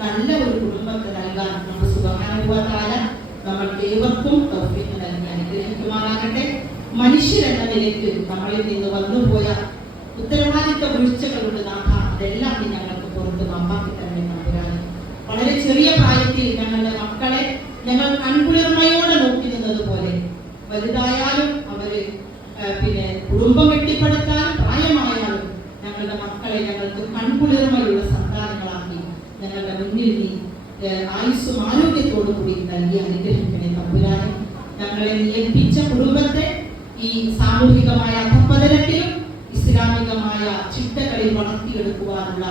നല്ല ഒരു കുടുംബത്തെ നൽകാൻ നമുക്ക് സുബ്ഹാനഹു വ തആല നമ്മൾക്ക് ഏവർക്കും തൗഫീഖ് നൽകി അനുഗ്രഹിക്കുമാറാകട്ടെ. മനുഷ്യരെന്ന നിലയ്ക്ക് നമ്മളിൽ നിന്ന് വന്നുപോയ ഉത്തരവാദിത്ത വീഴ്ചകളുണ്ട് നാഥ, അതെല്ലാം നീ ഞങ്ങൾക്ക് പുറത്ത് മാപ്പാക്കി തന്നെ നമ്പുരാൻ. വളരെ ചെറിയ പ്രായത്തിൽ ഞങ്ങളുടെ മക്കളെ ഞങ്ങൾ കൺകുളിർമയോടെ നോക്കി നിന്നതുപോലെ വലുതായാലും അവര് കുടുംബം കെട്ടിപ്പടുത്താനും പ്രായമായാലും ഞങ്ങളുടെ മക്കളെ ഞങ്ങൾക്ക് കൺകുളിർമയുള്ള സന്താനങ്ങളാക്കി ഞങ്ങളുടെ മുന്നിൽ നീ ആയുസ്സും ആരോഗ്യത്തോടു കൂടി നൽകി അനുഗ്രഹിക്കണേ തമ്പുരാനെ. ഞങ്ങളെ നിയന്ത്രിച്ച കുടുംബത്തെ ഈ സാമൂഹികമായ അധപ്പതനത്തിലും ഇസ്ലാമികമായ ചിട്ടകളിൽ വളർത്തിയെടുക്കുവാനുള്ള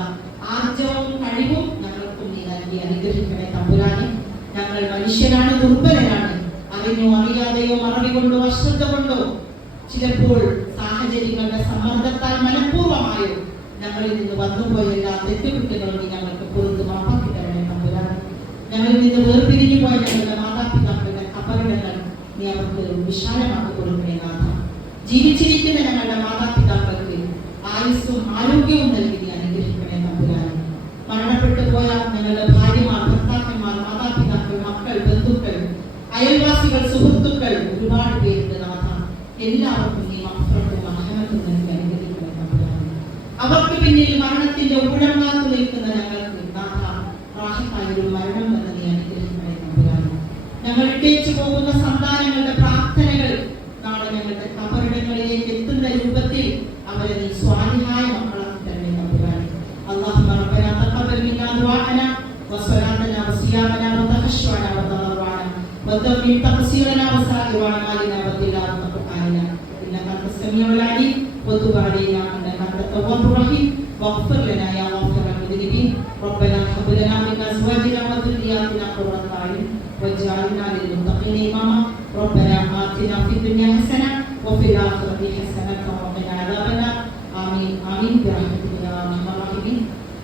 ആർജവവും കഴിവും ഞങ്ങൾക്കും നീ നൽകി അനുഗ്രഹിക്കണേ തമ്പുരാനെ. ഞങ്ങൾ മനുഷ്യരാണ്, ദുർബലരാണ്. അറിഞ്ഞോ അറിയാതെയോ മറവി കൊണ്ടോ അശ്രദ്ധ കൊണ്ടോ ചിലപ്പോൾ സാഹചര്യങ്ങളുടെ സമ്മർദ്ദത്താൽ മനഃപൂർവമായോ ഞങ്ങളിൽ നിന്ന് വന്നുപോയ എല്ലാ തെറ്റുകുറ്റങ്ങളും നീ ഞങ്ങൾക്ക് പുറത്ത് മാപ്പാക്കി തരണേ തമ്പുരാനെ. ഞങ്ങളിൽ നിന്ന് വേർപിരിഞ്ഞു പോയ ഞങ്ങളുടെ മാതാപിതാക്കളുടെ അപകടങ്ങൾ നീ അവർക്ക് വിശാലമാക്കി കൊടുക്കണേ നാഥ. ജീവിച്ചിരിക്കുന്ന ഞങ്ങളുടെ മാതാപിതാക്കൾക്ക് ആയുസ്സും ആരോഗ്യവും നൽകി നീ അനുഗ്രഹിക്കണേ തമ്പുരാനെ. മരണപ്പെട്ടു പോയ ഞങ്ങളുടെ ഭാര്യമാർ, ഭർത്താക്കന്മാർ, മാതാപിതാക്കൾ, മക്കൾ, ബന്ധുക്കൾ, അയൽവാസികൾ, സുഹൃത്തുക്കൾ ഒരുപാട് പേരുണ്ട് നാഥ. എല്ലാവർക്കും നീ മഹ്ഫറത്തും റഹ്മത്തും നൽകി അനുഗ്രഹിക്കണേ തമ്പുരാനെ. അവർക്ക് പിന്നിൽ മരണത്തിന്റെ ഊഴങ്ങാത്തു നിൽക്കുന്ന ഞങ്ങൾക്ക് നാഥ റാഹത്തായ ഒരു മരണം തന്നെ നീ അനുഗ്രഹിക്കണേ തമ്പുരാനെ. ഞങ്ങൾ ഇട്ടേച്ചു പോകുന്ന സന്താനങ്ങളുടെ പ്രാർത്ഥനകൾ നാളെ ഞങ്ങളുടെ കബറിടങ്ങളിലേക്ക് എത്തുന്ന രൂപത്തിൽ അവരെ നീ സ്വാലിഹായ മക്കളാക്കി തന്നെ തമ്പുരാനെ. اللهم ربنا تقبل منا دعاءنا وصلاتنا وصيامنا وتخشعنا وتضرعنا وتغفر تقصيرنا وسائر اعمالنا وتلاوة قرآننا انك انت السميع العليم وتب علينا انك انت التواب الرحيم واغفر لنا يا غافر المذنبين. ربنا هب لنا من ازواجنا وذرياتنا قرة اعين واجعلنا للمتقين اماما. ربنا آتنا في الدنيا حسنة وفي الآخرة حسنة وقنا عذاب النار. آمين آمين برحمتك يا أرحم الراحمين.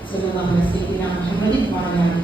صلى الله على سيدنا محمد وعلى آله